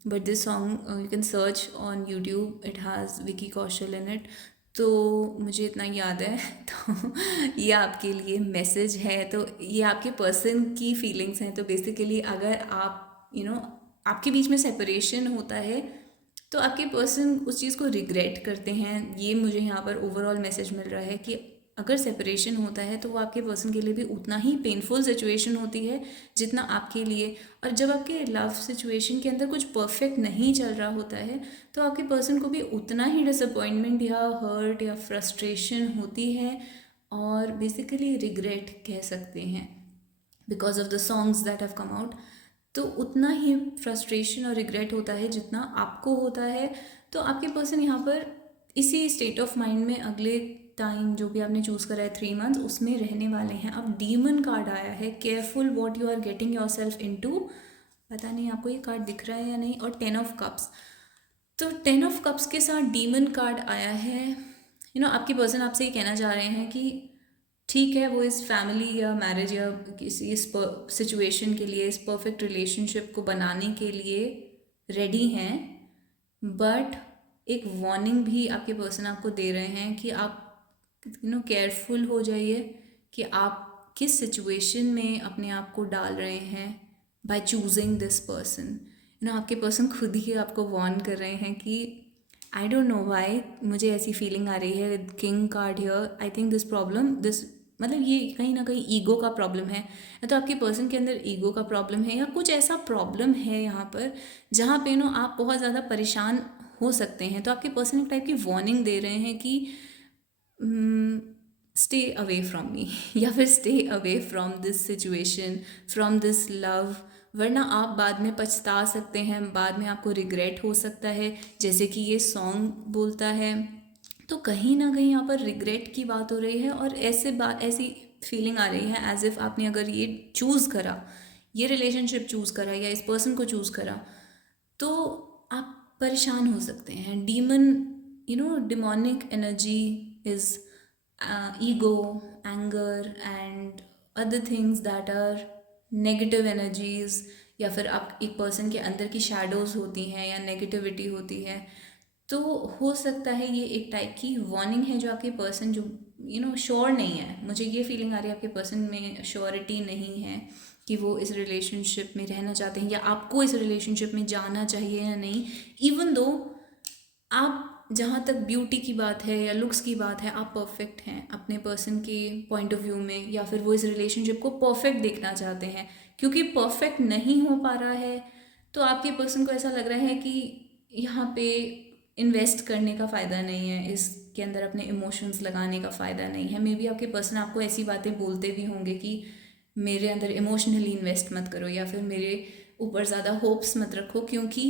but this song you can search on YouTube, it has Vicky Kaushal in it. तो मुझे इतना याद है। तो ये आपके लिए मैसेज है, तो ये आपके पर्सन की फीलिंग्स हैं। तो बेसिकली अगर आप आपके बीच में सेपरेशन होता है तो आपके पर्सन उस चीज़ को रिग्रेट करते हैं। ये मुझे यहाँ पर ओवरऑल मैसेज मिल रहा है कि अगर सेपरेशन होता है तो वो आपके पर्सन के लिए भी उतना ही पेनफुल सिचुएशन होती है जितना आपके लिए। और जब आपके लव सिचुएशन के अंदर कुछ परफेक्ट नहीं चल रहा होता है तो आपके पर्सन को भी उतना ही डिसअपॉइंटमेंट या हर्ट या फ्रस्ट्रेशन होती है, और बेसिकली रिग्रेट कह सकते हैं because of the songs that have come out. तो उतना ही फ्रस्ट्रेशन और रिग्रेट होता है जितना आपको होता है। तो आपके पर्सन यहाँ पर इसी स्टेट ऑफ माइंड में अगले टाइम जो भी आपने चूज़ करा है 3 मंथ्स उसमें रहने वाले हैं। अब डीमन कार्ड आया है, careful what you are getting yourself into. पता नहीं आपको ये कार्ड दिख रहा है या नहीं। और 10 ऑफ कप्स, तो 10 ऑफ कप्स के साथ डीमन कार्ड आया है। आपके पर्सन आपसे ये कहना चाह रहे हैं कि ठीक है, वो इस फैमिली या मैरिज या किसी इस सिचुएशन के लिए, इस परफेक्ट रिलेशनशिप को बनाने के लिए रेडी हैं, बट एक वार्निंग भी आपके पर्सन आपको दे रहे हैं कि आप केयरफुल हो जाइए कि आप किस सिचुएशन में अपने आप को डाल रहे हैं बाय चूजिंग दिस पर्सन। आपके पर्सन खुद ही आपको वार्न कर रहे हैं कि आई डोंट नो वाई मुझे ऐसी फीलिंग आ रही है with king card here. I think this मतलब ये कहीं ना कहीं ईगो का प्रॉब्लम है, या तो आपके पर्सन के अंदर ईगो का प्रॉब्लम है, या कुछ ऐसा प्रॉब्लम है यहाँ पर जहाँ पे आप बहुत ज़्यादा परेशान हो सकते हैं। तो आपके पर्सन एक टाइप की वार्निंग दे रहे हैं कि स्टे अवे फ्रॉम मी या फिर stay away from this situation, from this love, वरना आप बाद में पछता सकते हैं, बाद में आपको रिग्रेट हो सकता है, जैसे कि ये सॉन्ग बोलता है। तो कहीं ना कहीं यहाँ पर रिग्रेट की बात हो रही है, और ऐसी फीलिंग आ रही है एज इफ़ आपने अगर ये चूज़ करा, ये रिलेशनशिप चूज़ करा या इस पर्सन को चूज़ करा, तो आप परेशान हो सकते हैं। Demon demonic energy is ego, anger and other things that are negative energies, या फिर आप एक पर्सन के अंदर की शैडोज़ होती हैं या नेगेटिविटी होती है। तो हो सकता है ये एक टाइप की वार्निंग है जो आपके पर्सन जो श्योर नहीं है। मुझे ये फीलिंग आ रही है आपके पर्सन में श्योरिटी नहीं है कि वो इस रिलेशनशिप में रहना चाहते हैं या आपको इस रिलेशनशिप में जाना चाहिए या नहीं। इवन दो आप, जहाँ तक ब्यूटी की बात है या लुक्स की बात है, आप परफेक्ट हैं अपने पर्सन के पॉइंट ऑफ व्यू में, या फिर वो इस रिलेशनशिप को परफेक्ट देखना चाहते हैं। क्योंकि परफेक्ट नहीं हो पा रहा है तो आपके पर्सन को ऐसा लग रहा है कि यहाँ पे इन्वेस्ट करने का फ़ायदा नहीं है, इसके अंदर अपने इमोशंस लगाने का फ़ायदा नहीं है। मे बी आपके पर्सन आपको ऐसी बातें बोलते भी होंगे कि मेरे अंदर इमोशनली इन्वेस्ट मत करो, या फिर मेरे ऊपर ज़्यादा होप्स मत रखो क्योंकि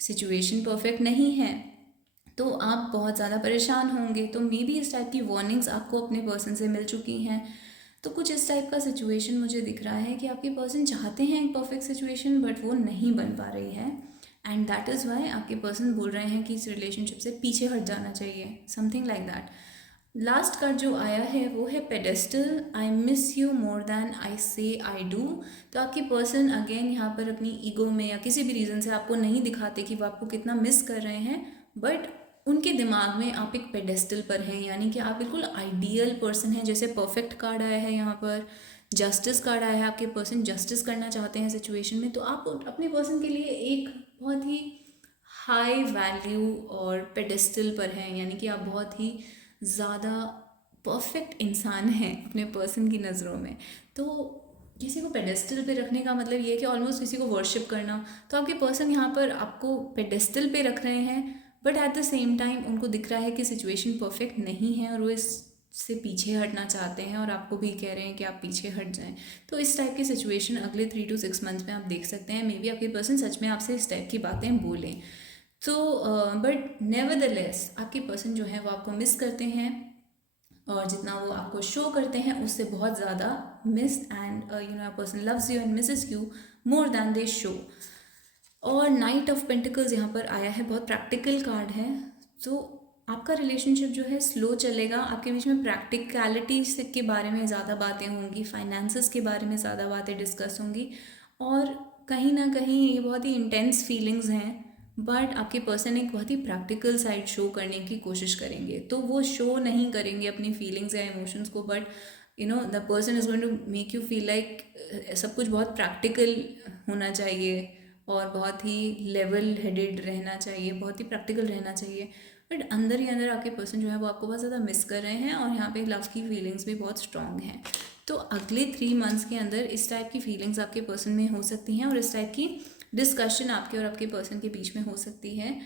सिचुएशन परफेक्ट नहीं है, तो आप बहुत ज़्यादा परेशान होंगे। तो मे बी इस टाइप की वार्निंग्स आपको अपने पर्सन से मिल चुकी हैं। तो कुछ इस टाइप का सिचुएशन मुझे दिख रहा है कि आपके पर्सन चाहते हैं एक परफेक्ट सिचुएशन, बट वो नहीं बन पा रही है, एंड दैट इज़ वाई आपके पर्सन बोल रहे हैं कि इस रिलेशनशिप से पीछे हट जाना चाहिए, something like that. Last card जो आया है वो है pedestal, I miss you more than I say I do. तो आपके पर्सन अगेन यहाँ पर अपनी ईगो में या किसी भी रीज़न से आपको नहीं दिखाते कि वो आपको कितना मिस कर रहे हैं, बट उनके दिमाग में आप एक पेडेस्टल पर हैं, यानी कि आप बिल्कुल आइडियल पर्सन हैं। जैसे परफेक्ट कार्ड आया है यहाँ पर, जस्टिस कार्ड आया है, आपके पर्सन जस्टिस करना चाहते हैं सिचुएशन में, तो आप अपने पर्सन के लिए एक बहुत ही हाई वैल्यू और पेडेस्टल पर हैं, यानी कि आप बहुत ही ज़्यादा परफेक्ट इंसान हैं अपने पर्सन की नज़रों में। तो किसी को पेडेस्टल पे रखने का मतलब ये है कि ऑलमोस्ट किसी को वर्शिप करना। तो आपके पर्सन यहाँ पर आपको पेडेस्टल पे रख रहे हैं, but at the same time उनको दिख रहा है कि सिचुएशन परफेक्ट नहीं है और वो इस से पीछे हटना चाहते हैं और आपको भी कह रहे हैं कि आप पीछे हट जाएं। तो इस टाइप की सिचुएशन अगले 3 to 6 मंथ में आप देख सकते हैं। मे बी आपके पर्सन सच में आपसे इस टाइप की बातें बोलें। तो बट नेवरदलेस आपके पर्सन जो है वो आपको मिस करते हैं, और जितना वो आपको शो करते हैं उससे बहुत ज़्यादा miss, and person loves you and Mrs you more then they show. और नाइट ऑफ पेंटिकल्स यहाँ पर आया है, बहुत प्रैक्टिकल कार्ड है। तो आपका रिलेशनशिप जो है स्लो चलेगा, आपके बीच में प्रैक्टिकलिटी के बारे में ज़्यादा बातें होंगी, फाइनेंसेस के बारे में ज़्यादा बातें डिस्कस होंगी, और कहीं ना कहीं ये बहुत ही इंटेंस फीलिंग्स हैं, बट आपके पर्सन एक बहुत ही प्रैक्टिकल साइड शो करने की कोशिश करेंगे। तो वो शो नहीं करेंगे अपनी फीलिंग्स या इमोशंस को, but the person is going to make you feel like सब कुछ बहुत प्रैक्टिकल होना चाहिए और बहुत ही लेवल हेडेड रहना चाहिए, बहुत ही प्रैक्टिकल रहना चाहिए। बट अंदर ही अंदर आपके पर्सन जो है वो आपको बहुत ज़्यादा मिस कर रहे हैं, और यहाँ पे लव की फीलिंग्स भी बहुत स्ट्रॉन्ग हैं। तो अगले 3 मंथ्स के अंदर इस टाइप की फीलिंग्स आपके पर्सन में हो सकती हैं, और इस टाइप की डिस्कशन आपके और आपके पर्सन के बीच में हो सकती है।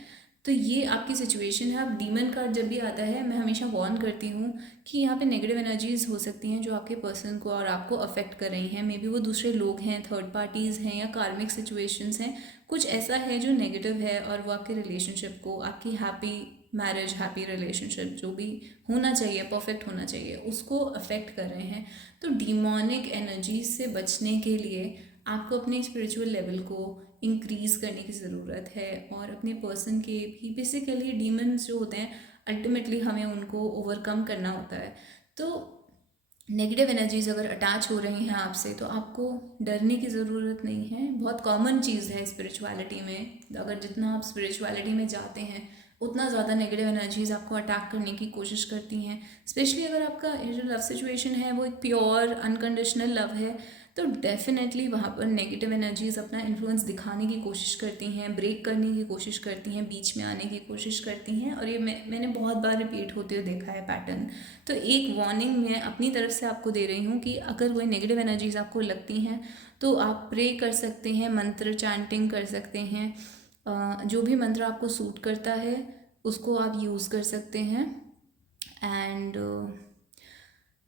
तो ये आपकी सिचुएशन है। अब डीमन कार्ड जब भी आता है, मैं हमेशा वार्न करती हूँ कि यहाँ पे नेगेटिव एनर्जीज हो सकती हैं जो आपके पर्सन को और आपको अफेक्ट कर रही हैं। मे बी वो दूसरे लोग हैं, थर्ड पार्टीज़ हैं, या कार्मिक सिचुएशंस हैं, कुछ ऐसा है जो नेगेटिव है, और वो आपके रिलेशनशिप को, आपकी हैप्पी मैरिज, हैप्पी रिलेशनशिप जो भी होना चाहिए, परफेक्ट होना चाहिए, उसको अफेक्ट कर रहे हैं। तो डिमोनिक एनर्जीज से बचने के लिए आपको अपने स्पिरिचुअल लेवल को इंक्रीज़ करने की ज़रूरत है, और अपने पर्सन के भी बेसिकली डीमंस जो होते हैं अल्टीमेटली हमें उनको ओवरकम करना होता है। तो नेगेटिव एनर्जीज अगर अटैच हो रही हैं आपसे, तो आपको डरने की ज़रूरत नहीं है। बहुत कॉमन चीज़ है स्पिरिचुअलिटी में, अगर जितना आप स्पिरिचुअलिटी में जाते हैं उतना ज़्यादा नेगेटिव एनर्जीज आपको अटैक करने की कोशिश करती हैं। स्पेशली अगर आपका जो लव सिचुएशन है वो एक प्योर अनकंडीशनल लव है, तो डेफिनेटली वहाँ पर नेगेटिव एनर्जीज अपना इन्फ्लुएंस दिखाने की कोशिश करती हैं, ब्रेक करने की कोशिश करती हैं, बीच में आने की कोशिश करती हैं, और ये मैंने बहुत बार रिपीट होते हुए देखा है पैटर्न। तो एक वार्निंग मैं अपनी तरफ से आपको दे रही हूँ कि अगर कोई नेगेटिव एनर्जीज आपको लगती हैं तो आप प्रे कर सकते हैं, मंत्र चैंटिंग कर सकते हैं, जो भी मंत्र आपको सूट करता है उसको आप यूज़ कर सकते हैं। एंड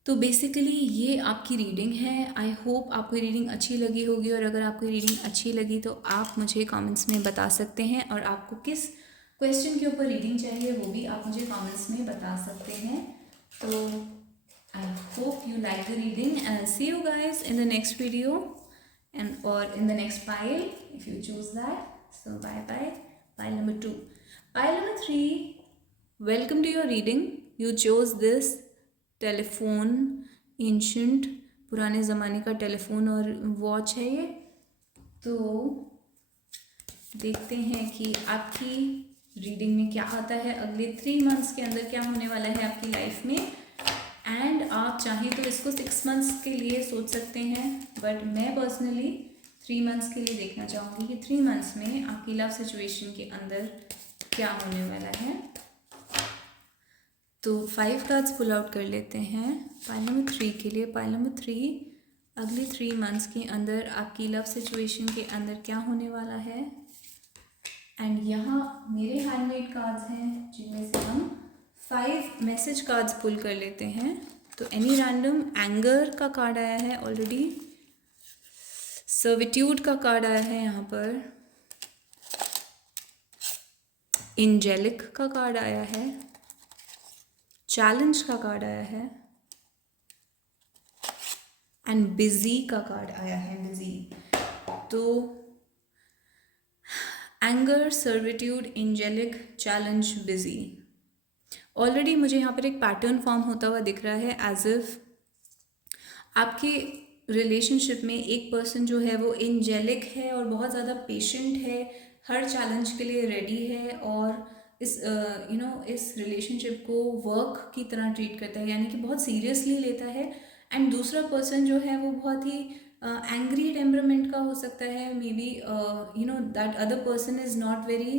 तो बेसिकली ये आपकी रीडिंग है। आई होप आपको रीडिंग अच्छी लगी होगी, और अगर आपको रीडिंग अच्छी लगी तो आप मुझे कमेंट्स में बता सकते हैं, और आपको किस क्वेश्चन के ऊपर रीडिंग चाहिए वो भी आप मुझे कमेंट्स में बता सकते हैं। तो I hope you like the reading, and I'll see you guys in the next video or in the next pile if you choose that. So bye bye. Pile number 2. Pile number 3. Welcome to your reading. You chose this telephone, ancient, पुराने ज़माने का टेलीफोन और वॉच है ये। तो देखते हैं कि आपकी रीडिंग में क्या आता है, अगले 3 मंथ्स के अंदर क्या होने वाला है आपकी लाइफ में। एंड आप चाहें तो इसको 6 मंथ्स के लिए सोच सकते हैं, बट मैं पर्सनली 3 मंथ्स के लिए देखना चाहूँगी कि 3 मंथ्स में आपकी लव सिचुएशन के अंदर क्या होने वाला है। तो 5 कार्ड्स पुल आउट कर लेते हैं पाइल नंबर 3 के लिए। पाइल नंबर 3, अगले 3 मंथ्स के अंदर आपकी लव सिचुएशन के अंदर क्या होने वाला है। एंड यहाँ मेरे हैंडमेड कार्ड्स हैं जिनमें से हम 5 मैसेज कार्ड्स पुल कर लेते हैं। तो एनी रैंडम, एंगर का कार्ड आया है ऑलरेडी, सर्विट्यूड का कार्ड आया है यहाँ पर, एंजेलिक का कार्ड आया है, चैलेंज का कार्ड आया है, एंड बिजी का कार्ड आया है, बिजी। तो anger, servitude, angelic, challenge, busy. Already मुझे यहाँ पर एक पैटर्न फॉर्म होता हुआ दिख रहा है, एज इफ आपके रिलेशनशिप में एक पर्सन जो है वो एंजेलिक है और बहुत ज़्यादा पेशेंट है, हर चैलेंज के लिए रेडी है, और इस इस रिलेशनशिप को वर्क की तरह ट्रीट करता है, यानी कि बहुत सीरियसली लेता है। एंड दूसरा पर्सन जो है वो बहुत ही एंग्री टेम्परामेंट का हो सकता है, may be that other person is not very,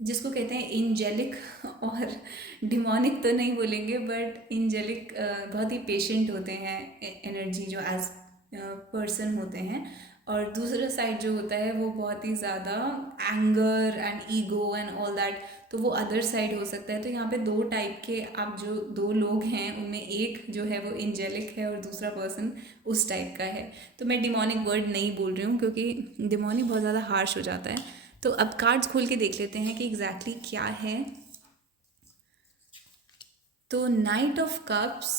जिसको कहते हैं एंजेलिक, और डिमोनिक तो नहीं बोलेंगे, बट एंजेलिक बहुत ही पेशेंट होते हैं, एनर्जी जो एज पर्सन होते हैं, और दूसरा साइड जो होता है वो बहुत ही ज़्यादा anger and ego and all that, तो वो अदर साइड हो सकता है। तो यहाँ पे दो टाइप के आप जो दो लोग हैं उनमें एक जो है वो एंजेलिक है और दूसरा पर्सन उस टाइप का है। तो मैं डिमोनिक वर्ड नहीं बोल रही हूँ क्योंकि डिमोनिक बहुत ज़्यादा हार्श हो जाता है। तो अब कार्ड्स खोल के देख लेते हैं कि एग्जैक्टली क्या है। तो night of cups,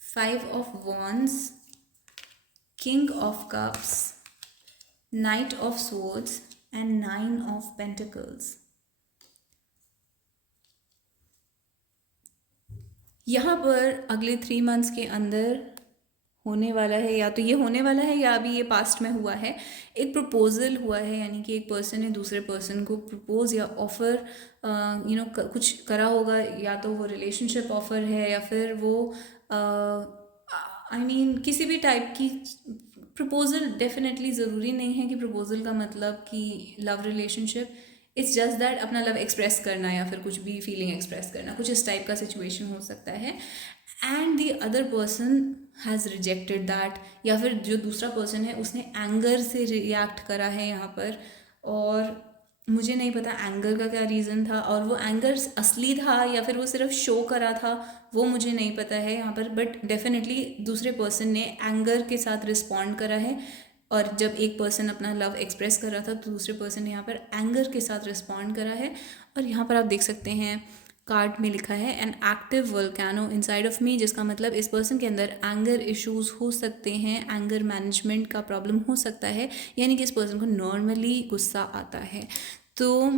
5 of Wands, King of Cups, Knight of Swords and 9 of Pentacles। यहाँ पर अगले 3 मंथ्स के अंदर होने वाला है, या तो ये होने वाला है या अभी ये पास्ट में हुआ है, एक प्रपोजल हुआ है, यानी कि एक पर्सन ने दूसरे पर्सन को प्रपोज या ऑफ़र कुछ करा होगा, या तो वो रिलेशनशिप ऑफ़र है या फिर वो किसी भी टाइप की प्रपोजल। डेफिनेटली ज़रूरी नहीं है कि प्रपोजल का मतलब कि love relationship, it's just that अपना लव एक्सप्रेस करना या फिर कुछ भी फीलिंग एक्सप्रेस करना, कुछ इस टाइप का सिचुएशन हो सकता है। And the other person has rejected that, या फिर जो दूसरा पर्सन है उसने एंगर से रिएक्ट करा है यहाँ पर, और मुझे नहीं पता एंगर का क्या रीज़न था, और वो एंगर असली था या फिर वो सिर्फ शो करा था, वो मुझे नहीं पता है यहाँ पर। बट डेफिनेटली दूसरे पर्सन ने एंगर के साथ रिस्पॉन्ड करा है, और जब एक पर्सन अपना लव एक्सप्रेस कर रहा था तो दूसरे पर्सन ने यहाँ पर एंगर के साथ रिस्पॉन्ड करा है। और यहाँ पर आप देख सकते हैं कार्ड में लिखा है an active volcano inside of me, जिसका मतलब इस पर्सन के अंदर एंगर इश्यूज हो सकते हैं, एंगर मैनेजमेंट का प्रॉब्लम हो सकता है, यानी कि इस पर्सन को नॉर्मली गुस्सा आता है। तो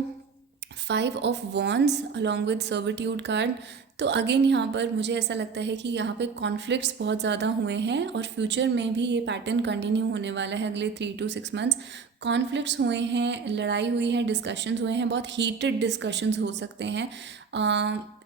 5 of Wands along with servitude card, तो अगेन यहाँ पर मुझे ऐसा लगता है कि यहाँ पे कॉन्फ्लिक्ट्स बहुत ज़्यादा हुए हैं और फ्यूचर में भी ये पैटर्न कंटिन्यू होने वाला है। अगले 3 to 6 मंथ्स कॉन्फ्लिक्ट्स हुए हैं, लड़ाई हुई है, डिस्कशंस हुए हैं, बहुत हीटेड डिस्कशंस हो सकते हैं।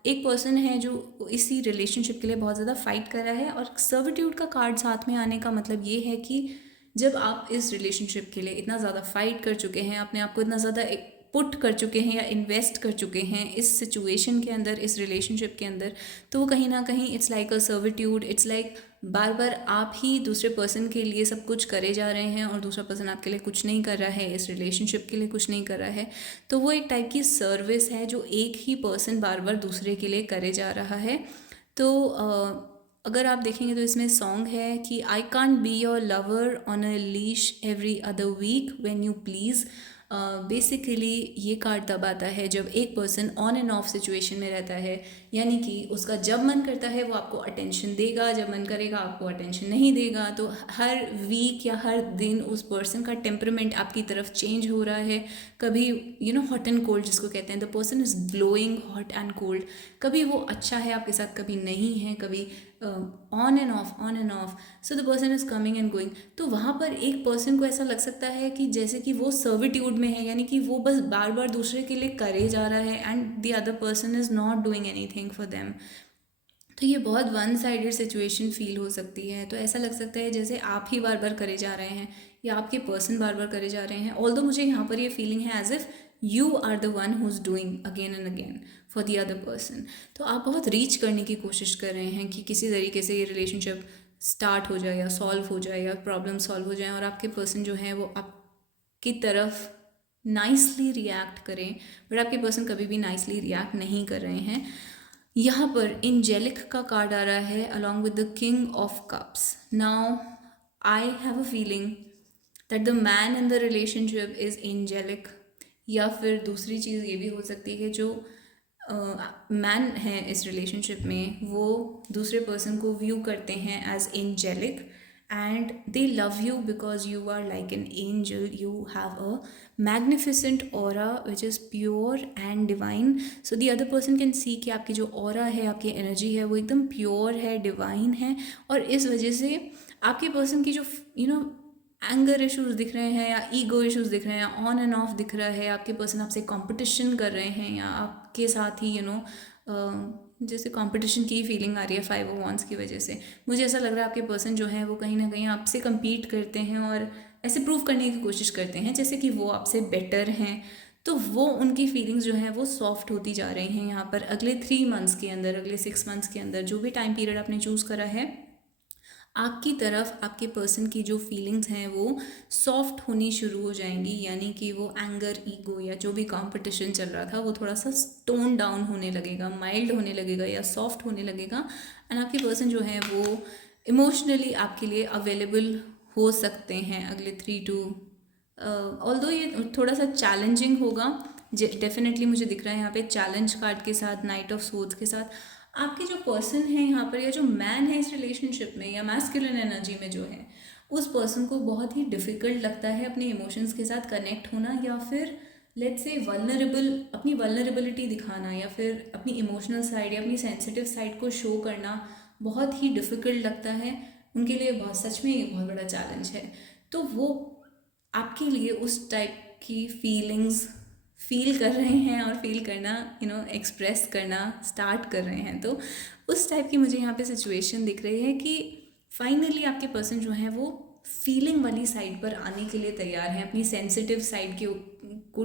एक पर्सन है जो इसी रिलेशनशिप के लिए बहुत ज़्यादा फाइट कर रहा है, और सर्विट्यूड का कार्ड साथ में आने का मतलब ये है कि जब आप इस रिलेशनशिप के लिए इतना ज़्यादा फाइट कर चुके हैं, अपने आप को इतना ज़्यादा पुट कर चुके हैं या इन्वेस्ट कर चुके हैं इस सिचुएशन के अंदर, इस रिलेशनशिप के अंदर, तो वो कहीं ना कहीं it's like a servitude, it's like बार बार आप ही दूसरे पर्सन के लिए सब कुछ करे जा रहे हैं और दूसरा पर्सन आपके लिए कुछ नहीं कर रहा है, इस रिलेशनशिप के लिए कुछ नहीं कर रहा है। तो वो एक टाइप की सर्विस है जो एक ही पर्सन बार बार दूसरे के लिए करे जा रहा है। तो अगर आप देखेंगे तो इसमें सॉन्ग है कि I can't be your lover on a leash every other week when you please. Basically ये कार्ड तब आता है जब एक person on and off situation में रहता है, यानी कि उसका जब मन करता है वो आपको अटेंशन देगा, जब मन करेगा आपको अटेंशन नहीं देगा। तो हर वीक या हर दिन उस पर्सन का टेम्परामेंट आपकी तरफ चेंज हो रहा है। कभी हॉट एंड कोल्ड जिसको कहते हैं, the person is blowing hot and cold. कभी वो अच्छा है आपके साथ, कभी नहीं है, कभी on and of. So the person is coming and going. तो वहाँ पर एक पर्सन को ऐसा लग सकता है कि जैसे कि वो सर्विट्यूड में है, यानी कि वो बस बार बार दूसरे के लिए करे जा रहा है and the other person is not doing anything for them. तो ये बहुत वन साइडेड सिचुएशन फील हो सकती है। तो ऐसा लग सकता है जैसे आप ही बार बार करे जा रहे हैं या आपके पर्सन बार बार करे जा रहे हैं। ऑल्दो मुझे यहाँ पर ये फीलिंग है as if you are the one who is doing again and again for the other person. तो आप बहुत रीच करने की कोशिश कर रहे हैं कि किसी तरीके से ये रिलेशनशिप स्टार्ट हो जाए या सॉल्व हो जाए या प्रॉब्लम सॉल्व हो जाए, और आपके पर्सन जो है वो आपकी तरफ नाइसली रिएक्ट करें, बट आपके पर्सन कभी भी नाइसली रिएक्ट नहीं कर रहे हैं। यहाँ पर एंजेलिक का कार्ड आ रहा है along with the king of cups. Now I have a feeling that the man in the relationship is angelic, या फिर दूसरी चीज़ ये भी हो सकती है जो मैन है इस रिलेशनशिप में वो दूसरे पर्सन को व्यू करते हैं as angelic and they love you because you are like an angel, you have a magnificent aura which is pure and divine. So the other person can see कि आपकी जो ऑरा है, आपकी एनर्जी है, वो एकदम प्योर है, डिवाइन है, और इस वजह से आपके पर्सन की जो एंगर इश्यूज दिख रहे हैं या ईगो इश्यूज दिख रहे हैं, ऑन एंड ऑफ दिख रहा है, आपके पर्सन आपसे कंपटीशन कर रहे हैं या आपके साथ ही जैसे कंपटीशन की फीलिंग आ रही है 5 of Wands की वजह से। मुझे ऐसा लग रहा है आपके पर्सन जो है वो कहीं ना कहीं आपसे compete करते हैं और ऐसे प्रूव करने की कोशिश करते हैं जैसे कि वो आपसे बेटर हैं। तो वो उनकी फीलिंग्स जो हैं वो सॉफ्ट होती जा रही हैं यहाँ पर अगले 3 मंथ्स के अंदर, अगले 6 मंथ्स के अंदर, जो भी टाइम पीरियड आपने चूज़ करा है। आपकी तरफ आपके पर्सन की जो फीलिंग्स हैं वो सॉफ्ट होनी शुरू हो जाएंगी, यानी कि वो एंगर, ईगो या जो भी कंपटीशन चल रहा था वो थोड़ा सा टोन डाउन होने लगेगा, माइल्ड होने लगेगा या सॉफ्ट होने लगेगा। एंड आपके पर्सन जो है वो इमोशनली आपके लिए अवेलेबल हो सकते हैं अगले 3 to ऑल्दो ये थोड़ा सा चैलेंजिंग होगा। डेफिनेटली मुझे दिख रहा है यहाँ पे चैलेंज कार्ड के साथ, नाइट ऑफ सोर्ड्स के साथ, आपके जो पर्सन है यहाँ पर या जो मैन है इस रिलेशनशिप में या मैस्कुलिन एनर्जी में जो है, उस पर्सन को बहुत ही डिफ़िकल्ट लगता है अपने इमोशंस के साथ कनेक्ट होना, या फिर लेट्स से वल्नरेबल, अपनी वल्नरेबिलिटी दिखाना या फिर अपनी इमोशनल साइड या अपनी सेंसिटिव साइड को शो करना बहुत ही डिफ़िकल्ट लगता है उनके लिए। बहुत सच में ये बहुत बड़ा चैलेंज है। तो वो आपके लिए उस टाइप की फीलिंग्स फील कर रहे हैं और फील करना एक्सप्रेस करना स्टार्ट कर रहे हैं। तो उस टाइप की मुझे यहाँ पे सिचुएशन दिख रही है कि फाइनली आपके पर्सन जो है वो फीलिंग वाली साइड पर आने के लिए तैयार हैं, अपनी सेंसिटिव साइड के को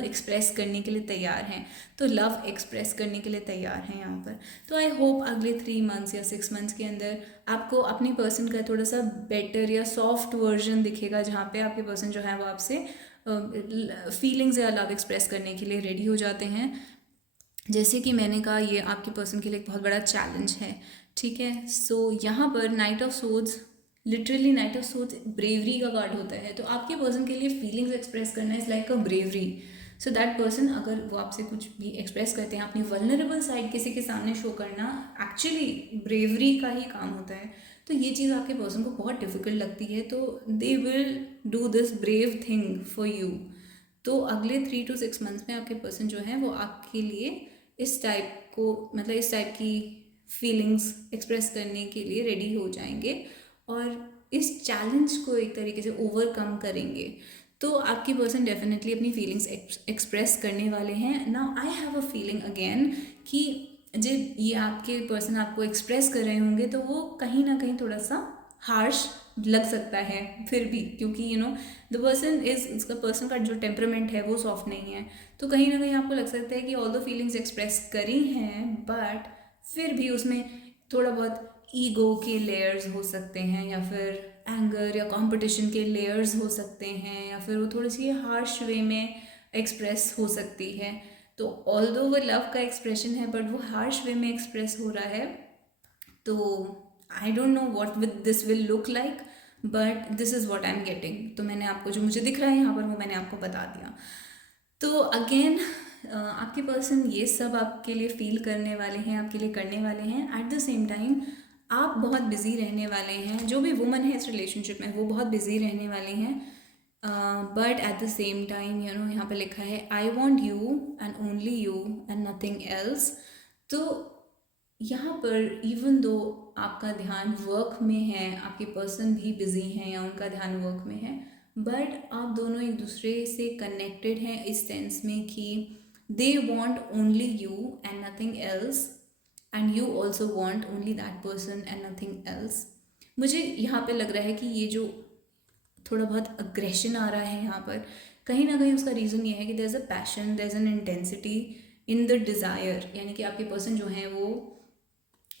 एक्सप्रेस करने के लिए तैयार हैं, तो लव एक्सप्रेस करने के लिए तैयार हैं यहाँ पर। तो आई होप अगले 3 months या 6 months के अंदर आपको अपने पर्सन का थोड़ा सा बेटर या सॉफ्ट वर्जन दिखेगा, जहाँ पे आपके पर्सन जो है वो आपसे फीलिंग्स या लव एक्सप्रेस करने के लिए रेडी हो जाते हैं। जैसे कि मैंने कहा, ये आपके पर्सन के लिए एक बहुत बड़ा चैलेंज है, ठीक है। सो यहाँ पर night of swords, literally night of swords bravery का कार्ड होता है। तो आपके पर्सन के लिए फीलिंग्स एक्सप्रेस करना is like a bravery. So that person, अगर वो आपसे कुछ भी एक्सप्रेस करते हैं, अपनी वल्नरेबल साइड किसी के सामने शो करना एक्चुअली ब्रेवरी का ही काम होता है। तो ये चीज़ आपके पर्सन को बहुत डिफिकल्ट लगती है, तो they will do this brave thing for you. तो अगले 3 to 6 months में आपके पर्सन जो है वो आपके लिए इस टाइप को, मतलब इस टाइप की फीलिंग्स एक्सप्रेस करने के लिए रेडी हो जाएंगे और इस चैलेंज को एक तरीके से ओवरकम करेंगे। तो आपके पर्सन डेफिनेटली अपनी फीलिंग्स एक्सप्रेस करने वाले हैं। Now I have a feeling again कि जब ये आपके पर्सन आपको एक्सप्रेस कर रहे होंगे तो वो कहीं ना कहीं थोड़ा सा हार्श लग सकता है फिर भी, क्योंकि द पर्सन इज, उसका पर्सन का जो टेम्परामेंट है वो सॉफ्ट नहीं है। तो कहीं ना कहीं आपको लग सकता है कि ऑल द फीलिंग्स एक्सप्रेस करी हैं, बट फिर भी उसमें थोड़ा बहुत ईगो के लेयर्स हो सकते हैं, या फिर एंगर या कंपटीशन के लेयर्स हो सकते हैं, या फिर वो थोड़ी सी हार्श वे में एक्सप्रेस हो सकती है। तो ऑल्दो वो लव का एक्सप्रेशन है बट वो हार्श वे में एक्सप्रेस हो रहा है। तो I don't know what with this will look like, but this is what I am getting. तो मैंने आपको जो मुझे दिख रहा है यहाँ पर वो मैंने आपको बता दिया। तो अगेन आपके पर्सन ये सब आपके लिए फील करने वाले हैं, आपके लिए करने वाले हैं। एट द सेम टाइम आप बहुत बिजी रहने वाले हैं, जो भी वुमन है इस रिलेशनशिप में वो बहुत बिजी रहने वाली हैं। But at the same time यहाँ पे लिखा है I want you and only you and nothing else. तो यहाँ पर इवन दो आपका ध्यान वर्क में है, आपके पर्सन भी बिजी हैं या उनका ध्यान वर्क में है, बट आप दोनों एक दूसरे से कनेक्टेड हैं इस सेंस में कि they want only you and nothing else and you also want only that person and nothing else. मुझे यहाँ पे लग रहा है कि ये जो थोड़ा बहुत अग्रेशन आ रहा है यहाँ पर, कहीं ना कहीं उसका रीज़न ये है कि there is a passion, there is an intensity in the desire, यानी कि आपके पर्सन जो हैं वो,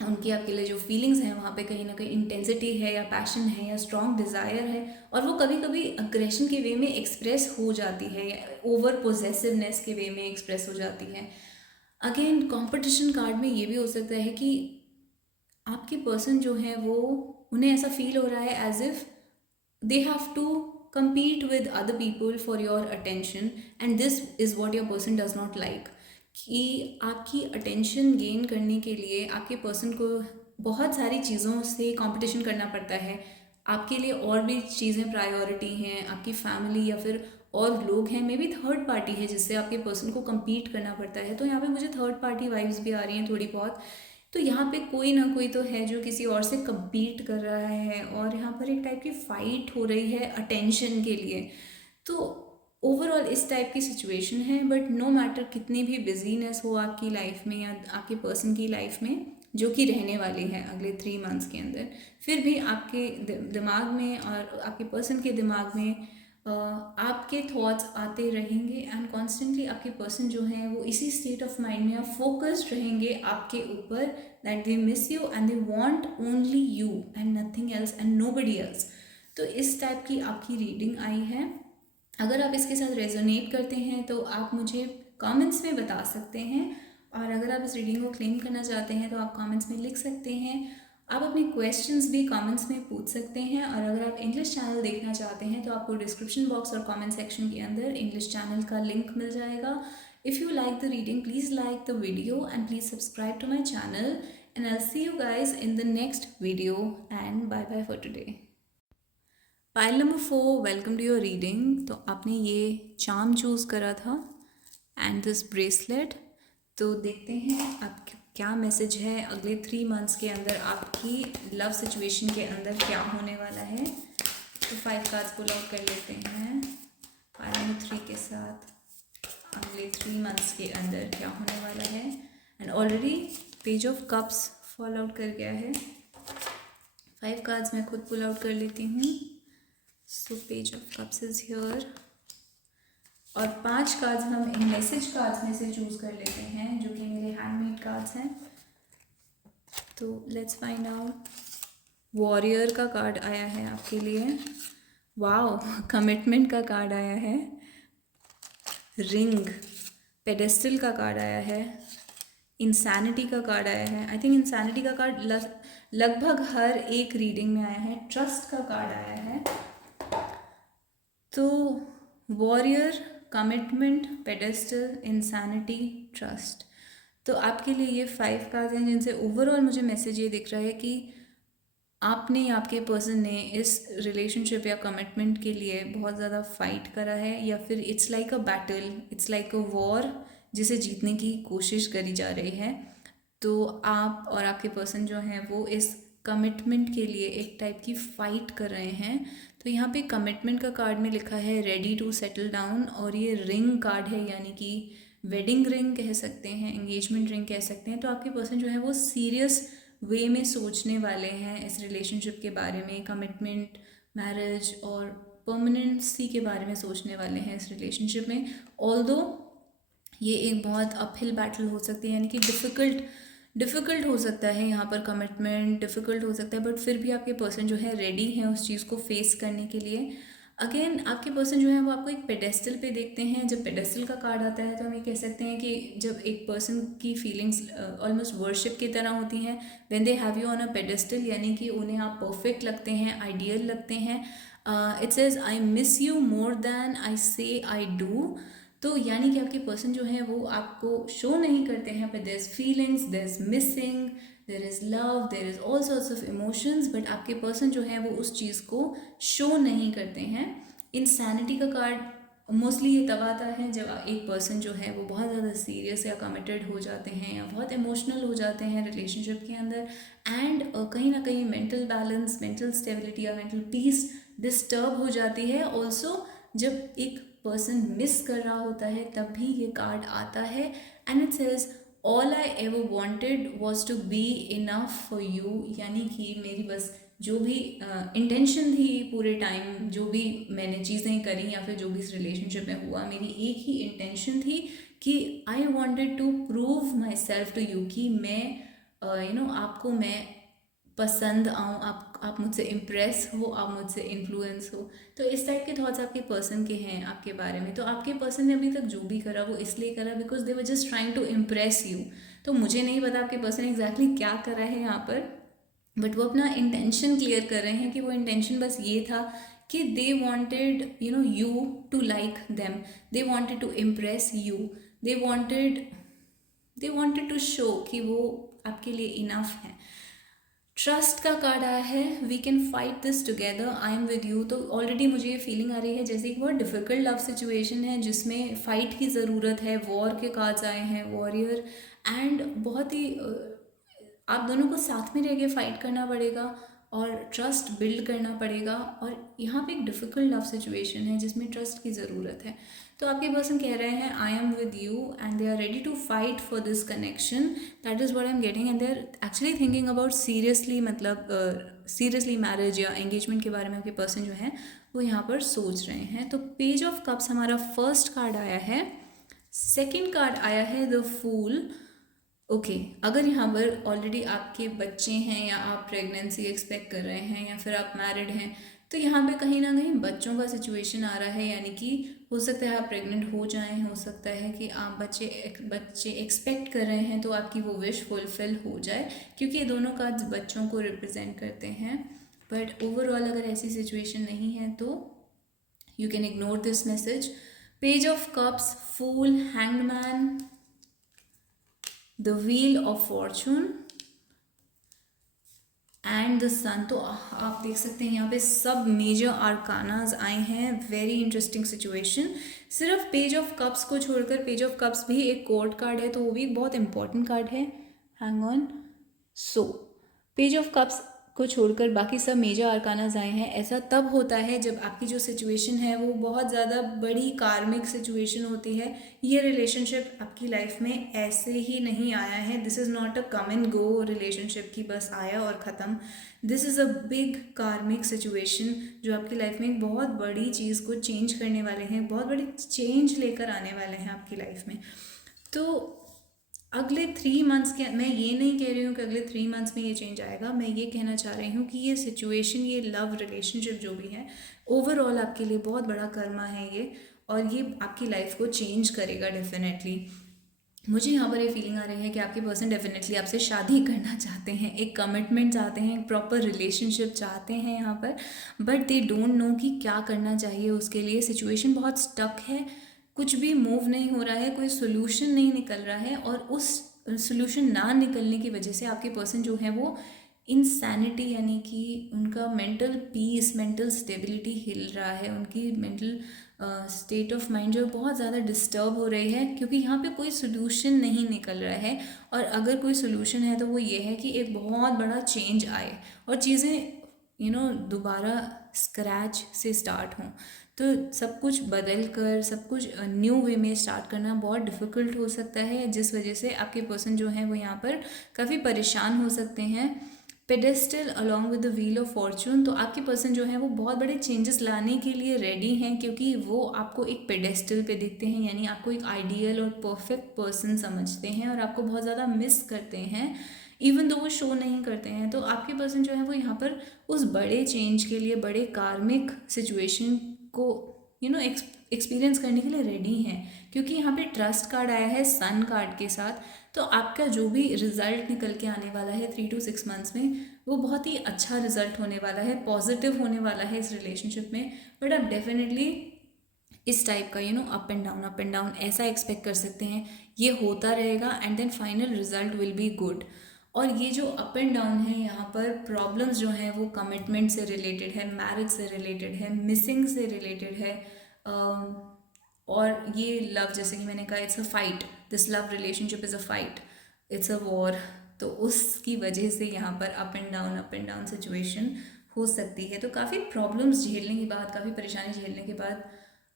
उनकी आपके लिए जो फीलिंग्स हैं वहाँ पे कहीं ना कहीं इंटेंसिटी है या पैशन है या स्ट्रॉन्ग डिज़ायर है, और वो कभी कभी अग्रेशन के वे में एक्सप्रेस हो जाती है या ओवर पोजेसिवनेस के वे में एक्सप्रेस हो जाती है। अगेन कंपटीशन कार्ड में ये भी हो सकता है कि आपके पर्सन जो है वो, उन्हें ऐसा फील हो रहा है as if they have to compete with other people for your attention, and this is what your person does not like। कि आपकी अटेंशन गेन करने के लिए आपके पर्सन को बहुत सारी चीज़ों से कंपटीशन करना पड़ता है। आपके लिए और भी चीज़ें प्रायोरिटी हैं, आपकी फैमिली या फिर और लोग हैं, मे बी थर्ड पार्टी है जिससे आपके पर्सन को compete करना पड़ता है। तो यहाँ पे मुझे थर्ड पार्टी वाइब्स भी आ रही हैं थोड़ी बहुत। तो यहाँ पे कोई ना कोई तो है जो किसी और से compete कर रहा है, और यहाँ पर एक टाइप की फाइट हो रही है अटेंशन के लिए। तो ओवरऑल इस टाइप की सिचुएशन है, बट नो मैटर कितनी भी बिजीनेस हो आपकी लाइफ में या आपके पर्सन की लाइफ में, जो कि रहने वाली है अगले 3 months के अंदर, फिर भी आपके दिमाग में और आपके पर्सन के दिमाग में आपके थॉट्स आते रहेंगे एंड कॉन्स्टेंटली आपके पर्सन जो हैं वो इसी स्टेट ऑफ माइंड में फोकस्ड रहेंगे आपके ऊपर, that they miss you and they want only you and nothing else and nobody else. तो इस टाइप की आपकी रीडिंग आई है। अगर आप इसके साथ रेजोनेट करते हैं तो आप मुझे कमेंट्स में बता सकते हैं, और अगर आप इस रीडिंग को क्लेम करना चाहते हैं तो आप कमेंट्स में लिख सकते हैं। आप अपने क्वेश्चंस भी कमेंट्स में पूछ सकते हैं, और अगर आप इंग्लिश चैनल देखना चाहते हैं तो आपको डिस्क्रिप्शन बॉक्स और कमेंट सेक्शन के अंदर इंग्लिश चैनल का लिंक मिल जाएगा। If you like the reading please like the video and please subscribe to my channel, and I will see you guys in the next video and bye bye for today. Pile number 4, welcome to your reading. तो आपने ये चार्म चूज़ करा था एंड दिस ब्रेसलेट। तो देखते हैं आप क्या मैसेज है अगले 3 मंथ्स के अंदर, आपकी लव सिचुएशन के अंदर क्या होने वाला है। तो 5 कार्ड्स पुल आउट कर लेते हैं पाइल नंबर 3 के साथ अगले 3 मंथ्स के अंदर क्या होने वाला है। And already page of cups fall out कर गया है। 5 कार्ड्स मैं खुद पुल आउट कर लेती हूँ। So page of cups is here, और 5 कार्ड्स हम इन मैसेज कार्ड्स में से चूज़ कर लेते हैं जो कि मेरे हैंडमेड कार्ड्स हैं। तो लेट्स फाइंड आउट। वॉरियर का कार्ड आया है आपके लिए, वाओ। कमिटमेंट का कार्ड आया है, रिंग, पेडेस्टल का कार्ड आया है, इंसैनिटी का कार्ड आया है। आई थिंक इंसैनिटी का कार्ड लगभग हर एक रीडिंग में आया है। ट्रस्ट का कार्ड आया है। तो warrior, commitment, pedestal, insanity, trust. तो आपके लिए ये 5 कार्ड हैं जिनसे ओवरऑल मुझे मैसेज ये दिख रहा है कि आपने या आपके पर्सन ने इस रिलेशनशिप या कमिटमेंट के लिए बहुत ज़्यादा फाइट करा है, या फिर it's like a battle, it's like a war जिसे जीतने की कोशिश करी जा रही है। तो आप और आपके पर्सन जो हैं वो इस कमिटमेंट के लिए एक टाइप की फ़ाइट कर रहे हैं। तो यहाँ पे कमिटमेंट का कार्ड में लिखा है रेडी टू सेटल डाउन, और ये रिंग कार्ड है, यानी कि वेडिंग रिंग कह सकते हैं, एंगेजमेंट रिंग कह सकते हैं। तो आपके पर्सन जो है वो सीरियस वे में सोचने वाले हैं इस रिलेशनशिप के बारे में, कमिटमेंट, मैरिज और परमानेंसी के बारे में सोचने वाले हैं इस रिलेशनशिप में। ऑल्दो ये एक बहुत अपहिल बैटल हो सकती है, यानी कि डिफ़िकल्ट हो सकता है यहाँ पर, कमिटमेंट डिफ़िकल्ट हो सकता है, बट फिर भी आपके पर्सन जो है रेडी हैं उस चीज़ को फेस करने के लिए। अगेन आपके पर्सन जो है वो आपको एक पेडेस्टल पे देखते हैं। जब पेडेस्टल का कार्ड आता है तो हम ये कह सकते हैं कि जब एक पर्सन की फीलिंग्स ऑलमोस्ट वर्शिप की तरह होती हैं, when they have you on a pedestal, यानी कि उन्हें आप परफेक्ट लगते हैं, आइडियल लगते हैं। It says I miss you more than I say I do. तो यानी कि आपके पर्सन जो है वो आपको शो नहीं करते हैं, but there is feelings, there is missing, there is love, there is all sorts of emotions, but आपके पर्सन जो है वो उस चीज़ को शो नहीं करते हैं। इंसैनिटी का कार्ड मोस्टली ये तब आता है जब एक पर्सन जो है वो बहुत ज़्यादा सीरियस या कमिटेड हो जाते हैं या बहुत इमोशनल हो जाते हैं रिलेशनशिप के अंदर, एंड कहीं ना कहीं मेंटल बैलेंस, मेंटल स्टेबिलिटी या मेंटल पीस डिस्टर्ब हो जाती है। ऑल्सो जब एक पर्सन मिस कर रहा होता है तब भी ये कार्ड आता है, and it says all I ever wanted was to be enough for you, यानी कि मेरी बस जो भी इंटेंशन थी पूरे टाइम, जो भी मैंने चीज़ें करी या फिर जो भी इस रिलेशनशिप में हुआ, मेरी एक ही इंटेंशन थी कि I wanted to prove myself to you, कि मैं आपको मैं पसंद आऊँ, आप मुझसे इम्प्रेस हो, आप मुझसे इन्फ्लुएंस हो। तो इस टाइप के थॉट्स आपके पर्सन के हैं आपके बारे में। तो आपके पर्सन ने अभी तक जो भी करा वो इसलिए करा because they were just trying to impress you. तो मुझे नहीं पता आपके पर्सन ने एग्जैक्टली क्या करा है यहाँ पर, बट वो अपना इंटेंशन क्लियर कर रहे हैं कि वो इंटेंशन बस ये था कि they wanted you to like them, they wanted to impress you, they wanted to show कि वो आपके लिए इनफ है। ट्रस्ट का कार्ड आया है, we can fight this together, I am with you. तो ऑलरेडी मुझे ये फीलिंग आ रही है जैसे एक बहुत डिफ़िकल्ट लव सिचुएशन है जिसमें फ़ाइट की ज़रूरत है। वॉर के कार्ड्स आए हैं, वॉरियर, एंड बहुत ही आप दोनों को साथ में रह के फाइट करना पड़ेगा और ट्रस्ट बिल्ड करना पड़ेगा। और यहाँ पे एक डिफ़िकल्ट लव सिचुएशन है जिसमें ट्रस्ट की ज़रूरत है। तो आपके पर्सन कह रहे हैं I am with you and they are ready to fight for this connection, that is what I am getting, and they are actually thinking about seriously, मतलब सीरियसली मैरिज या एंगेजमेंट के बारे में आपके पर्सन जो है वो यहाँ पर सोच रहे हैं। तो पेज ऑफ कप्स हमारा फर्स्ट कार्ड आया है। सेकेंड कार्ड आया है द फूल। ओके, अगर यहाँ पर ऑलरेडी आपके बच्चे हैं या आप प्रेगनेंसी एक्सपेक्ट कर रहे हैं या फिर आप मैरिड हैं, तो यहाँ पे कहीं ना कहीं बच्चों का सिचुएशन आ रहा है, यानी कि हो सकता है आप प्रेग्नेंट हो जाएं, हो सकता है कि आप बच्चे एक्सपेक्ट कर रहे हैं, तो आपकी वो विश फुलफिल हो जाए, क्योंकि ये दोनों कार्ड्स बच्चों को रिप्रेजेंट करते हैं। बट ओवरऑल अगर ऐसी सिचुएशन नहीं है तो you can ignore this message. Page of cups, fool, hanged man, the wheel of fortune and the sun. तो आप देख सकते हैं यहाँ पे सब मेजर आर्कानाज आए हैं। Very interesting situation. सिर्फ पेज ऑफ कप्स को छोड़कर, पेज ऑफ कप्स भी एक कोर्ट कार्ड है तो वो भी एक बहुत इंपॉर्टेंट कार्ड है। Hang on. So page of cups को छोड़कर बाकी सब मेजर आर्कानाज आए हैं। ऐसा तब होता है जब आपकी जो सिचुएशन है वो बहुत ज़्यादा बड़ी कार्मिक सिचुएशन होती है। ये रिलेशनशिप आपकी लाइफ में ऐसे ही नहीं आया है। This is not a come and go relationship की बस आया और ख़त्म। दिस इज़ अ बिग कार्मिक सिचुएशन जो आपकी लाइफ में एक बहुत बड़ी चीज़ को चेंज करने वाले हैं, बहुत बड़ी चेंज लेकर आने वाले हैं आपकी लाइफ में। तो अगले 3 मंथ्स के, मैं ये नहीं कह रही हूँ कि अगले 3 मंथ्स में ये चेंज आएगा, मैं ये कहना चाह रही हूँ कि ये सिचुएशन, ये लव रिलेशनशिप जो भी है, ओवरऑल आपके लिए बहुत बड़ा कर्मा है ये, और ये आपकी लाइफ को चेंज करेगा डेफिनेटली। मुझे यहाँ पर ये फीलिंग आ रही है कि आपके पर्सन डेफिनेटली आपसे शादी करना चाहते हैं, एक कमिटमेंट चाहते हैं, एक प्रॉपर रिलेशनशिप चाहते हैं यहाँ पर, बट दे डोंट नो कि क्या करना चाहिए उसके लिए। सिचुएशन बहुत स्टक है, कुछ भी मूव नहीं हो रहा है, कोई सोल्यूशन नहीं निकल रहा है, और उस सोल्यूशन ना निकलने की वजह से आपके पर्सन जो है वो इंसैनिटी, यानी कि उनका मेंटल पीस, मेंटल स्टेबिलिटी हिल रहा है, उनकी मेंटल स्टेट ऑफ माइंड जो बहुत ज़्यादा डिस्टर्ब हो रही है, क्योंकि यहाँ पे कोई सोल्यूशन नहीं निकल रहा है। और अगर कोई सोल्यूशन है तो वो ये है कि एक बहुत बड़ा चेंज आए और चीज़ें दोबारा स्क्रैच से स्टार्ट हों। तो सब कुछ बदल कर, सब कुछ न्यू वे में स्टार्ट करना बहुत डिफ़िकल्ट हो सकता है, जिस वजह से आपके पर्सन जो हैं वो यहाँ पर काफ़ी परेशान हो सकते हैं। Pedestal along with the wheel of Fortune. तो आपके पर्सन जो है वो बहुत बड़े चेंजेस लाने के लिए रेडी हैं, क्योंकि वो आपको एक पेडेस्टल पे देखते हैं, यानी आपको एक आइडियल और परफेक्ट पर्सन समझते हैं और आपको बहुत ज़्यादा मिस करते हैं, इवन दो वो शो नहीं करते हैं। तो आपके पर्सन जो है वो यहाँ पर उस बड़े चेंज के लिए, बड़े कार्मिक सिचुएशन को एक्सपीरियंस करने के लिए रेडी हैं, क्योंकि यहाँ पे ट्रस्ट कार्ड आया है सन कार्ड के साथ। तो आपका जो भी रिजल्ट निकल के आने वाला है 3 to 6 मंथ्स में, वो बहुत ही अच्छा रिजल्ट होने वाला है, पॉजिटिव होने वाला है इस रिलेशनशिप में। बट आप डेफिनेटली इस टाइप का अप एंड डाउन ऐसा एक्सपेक्ट कर सकते हैं। ये होता रहेगा and then final result will be good. और ये जो अप एंड डाउन है, यहाँ पर प्रॉब्लम्स जो हैं वो कमिटमेंट से रिलेटेड है, मैरिज से रिलेटेड है, मिसिंग से रिलेटेड है, और ये लव, जैसे कि मैंने कहा, it's a fight, this love relationship is a fight, it's a war. तो उसकी वजह से यहाँ पर अप एंड डाउन सिचुएशन हो सकती है। तो काफ़ी प्रॉब्लम्स झेलने के बाद, काफ़ी परेशानी झेलने के बाद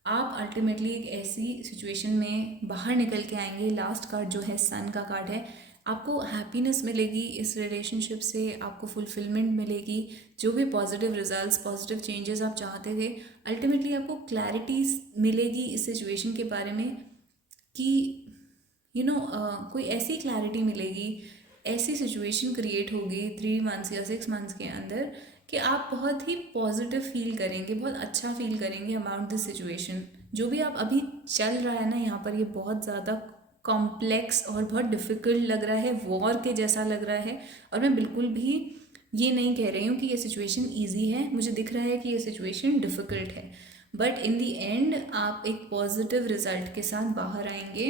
आप अल्टीमेटली एक ऐसी सिचुएशन में बाहर निकल के आएंगे। लास्ट कार्ड जो है सन का कार्ड है। आपको हैप्पीनेस मिलेगी इस रिलेशनशिप से, आपको फुलफिलमेंट मिलेगी, जो भी पॉजिटिव रिजल्ट्स, पॉजिटिव चेंजेस आप चाहते थे, अल्टीमेटली आपको क्लैरिटी मिलेगी इस सिचुएशन के बारे में, कि कोई ऐसी क्लैरिटी मिलेगी, ऐसी सिचुएशन क्रिएट होगी 3 मंथ्स या 6 मंथ्स के अंदर कि आप बहुत ही पॉजिटिव फील करेंगे, बहुत अच्छा फील करेंगे अबाउट दिस सिचुएशन। जो भी आप अभी चल रहा है ना यहाँ पर, ये बहुत ज़्यादा कॉम्प्लेक्स और बहुत डिफ़िकल्ट लग रहा है, वॉर के जैसा लग रहा है। और मैं बिल्कुल भी ये नहीं कह रही हूँ कि ये सिचुएशन ईजी है, मुझे दिख रहा है कि ये सिचुएशन डिफ़िकल्ट है, बट इन दी एंड आप एक पॉजिटिव रिजल्ट के साथ बाहर आएंगे।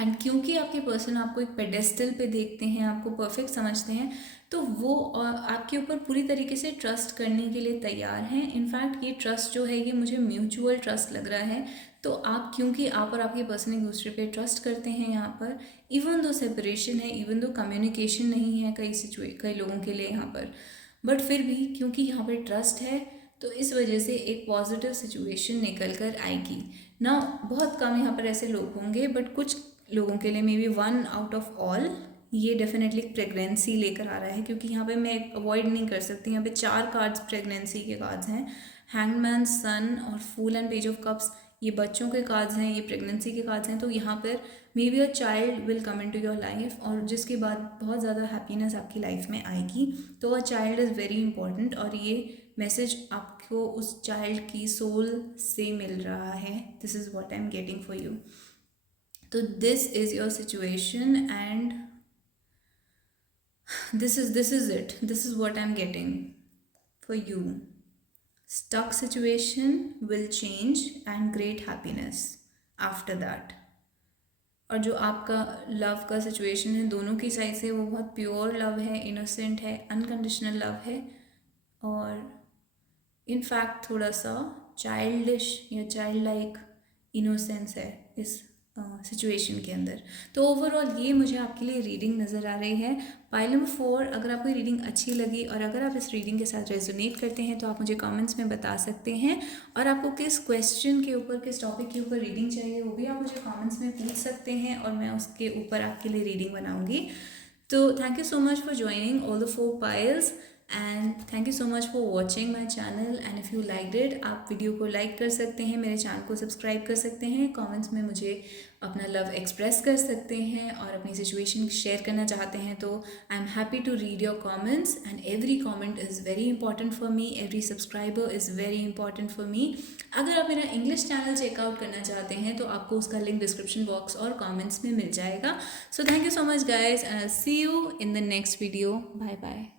एंड क्योंकि आपके पर्सन आपको एक पेडेस्टल पे देखते हैं, आपको परफेक्ट समझते हैं, तो वो आपके ऊपर पूरी तरीके से ट्रस्ट करने के लिए तैयार हैं। इनफैक्ट ये ट्रस्ट जो है ये मुझे म्यूचुअल ट्रस्ट लग रहा है। तो आप, क्योंकि आप और आपके पर्सन एक दूसरे पे ट्रस्ट करते हैं यहाँ पर, इवन दो सेपरेशन है, इवन दो कम्युनिकेशन नहीं है कई लोगों के लिए यहाँ पर, बट फिर भी क्योंकि यहाँ पर ट्रस्ट है, तो इस वजह से एक पॉजिटिव सिचुएशन निकल कर आएगी ना। बहुत कम यहाँ पर ऐसे लोग होंगे, बट कुछ लोगों के लिए may be 1 out of all ये डेफिनेटली प्रेगनेंसी लेकर आ रहा है, क्योंकि यहाँ पे मैं अवॉइड नहीं कर सकती। यहाँ पे 4 कार्ड्स प्रेगनेंसी के कार्ड्स हैं, हैंगमैन, सन और fool and page of cups, ये बच्चों के कार्ड्स हैं, ये प्रेगनेंसी के कार्ड्स हैं। तो यहाँ पर maybe a child will come into your life, और जिसके बाद बहुत ज़्यादा हैप्पीनेस आपकी लाइफ में आएगी। तो a child is very important, और ये मैसेज आपको उस चाइल्ड की सोल से मिल रहा है। This is what I am getting for you. तो this is your situation and this is it. This is what I'm getting for you. Stuck situation will change and great happiness after that. और जो आपका लव का सिचुएशन है दोनों की साइड से, वो बहुत प्योर लव है, इनोसेंट है, अनकंडीशनल लव है, और इनफैक्ट थोड़ा सा चाइल्डिश या चाइल्ड लाइक इनोसेंस है इस सिचुएशन के अंदर। तो ओवरऑल ये मुझे आपके लिए रीडिंग नज़र आ रही है। पाइल नंबर 4, अगर आपको रीडिंग अच्छी लगी और अगर आप इस रीडिंग के साथ रेजोनेट करते हैं तो आप मुझे कमेंट्स में बता सकते हैं, और आपको किस क्वेश्चन के ऊपर, किस टॉपिक के ऊपर रीडिंग चाहिए वो भी आप मुझे कमेंट्स में पूछ सकते हैं, और मैं उसके ऊपर आपके लिए रीडिंग बनाऊँगी। तो thank you so much for joining all the 4 piles, and thank you so much for watching my channel. And if you like it, आप वीडियो को लाइक कर सकते हैं, मेरे चैनल को सब्सक्राइब कर सकते हैं, कमेंट्स में मुझे अपना लव एक्सप्रेस कर सकते हैं, और अपनी सिचुएशन शेयर करना चाहते हैं तो I am happy to read your comments, and every comment is very important for me, every subscriber is very important for me. अगर आप मेरा इंग्लिश चैनल चेकआउट करना चाहते हैं तो आपको उसका लिंक डिस्क्रिप्शन बॉक्स और कॉमेंट्स में मिल जाएगा। So thank you so much guys, see you in the next video. Bye bye.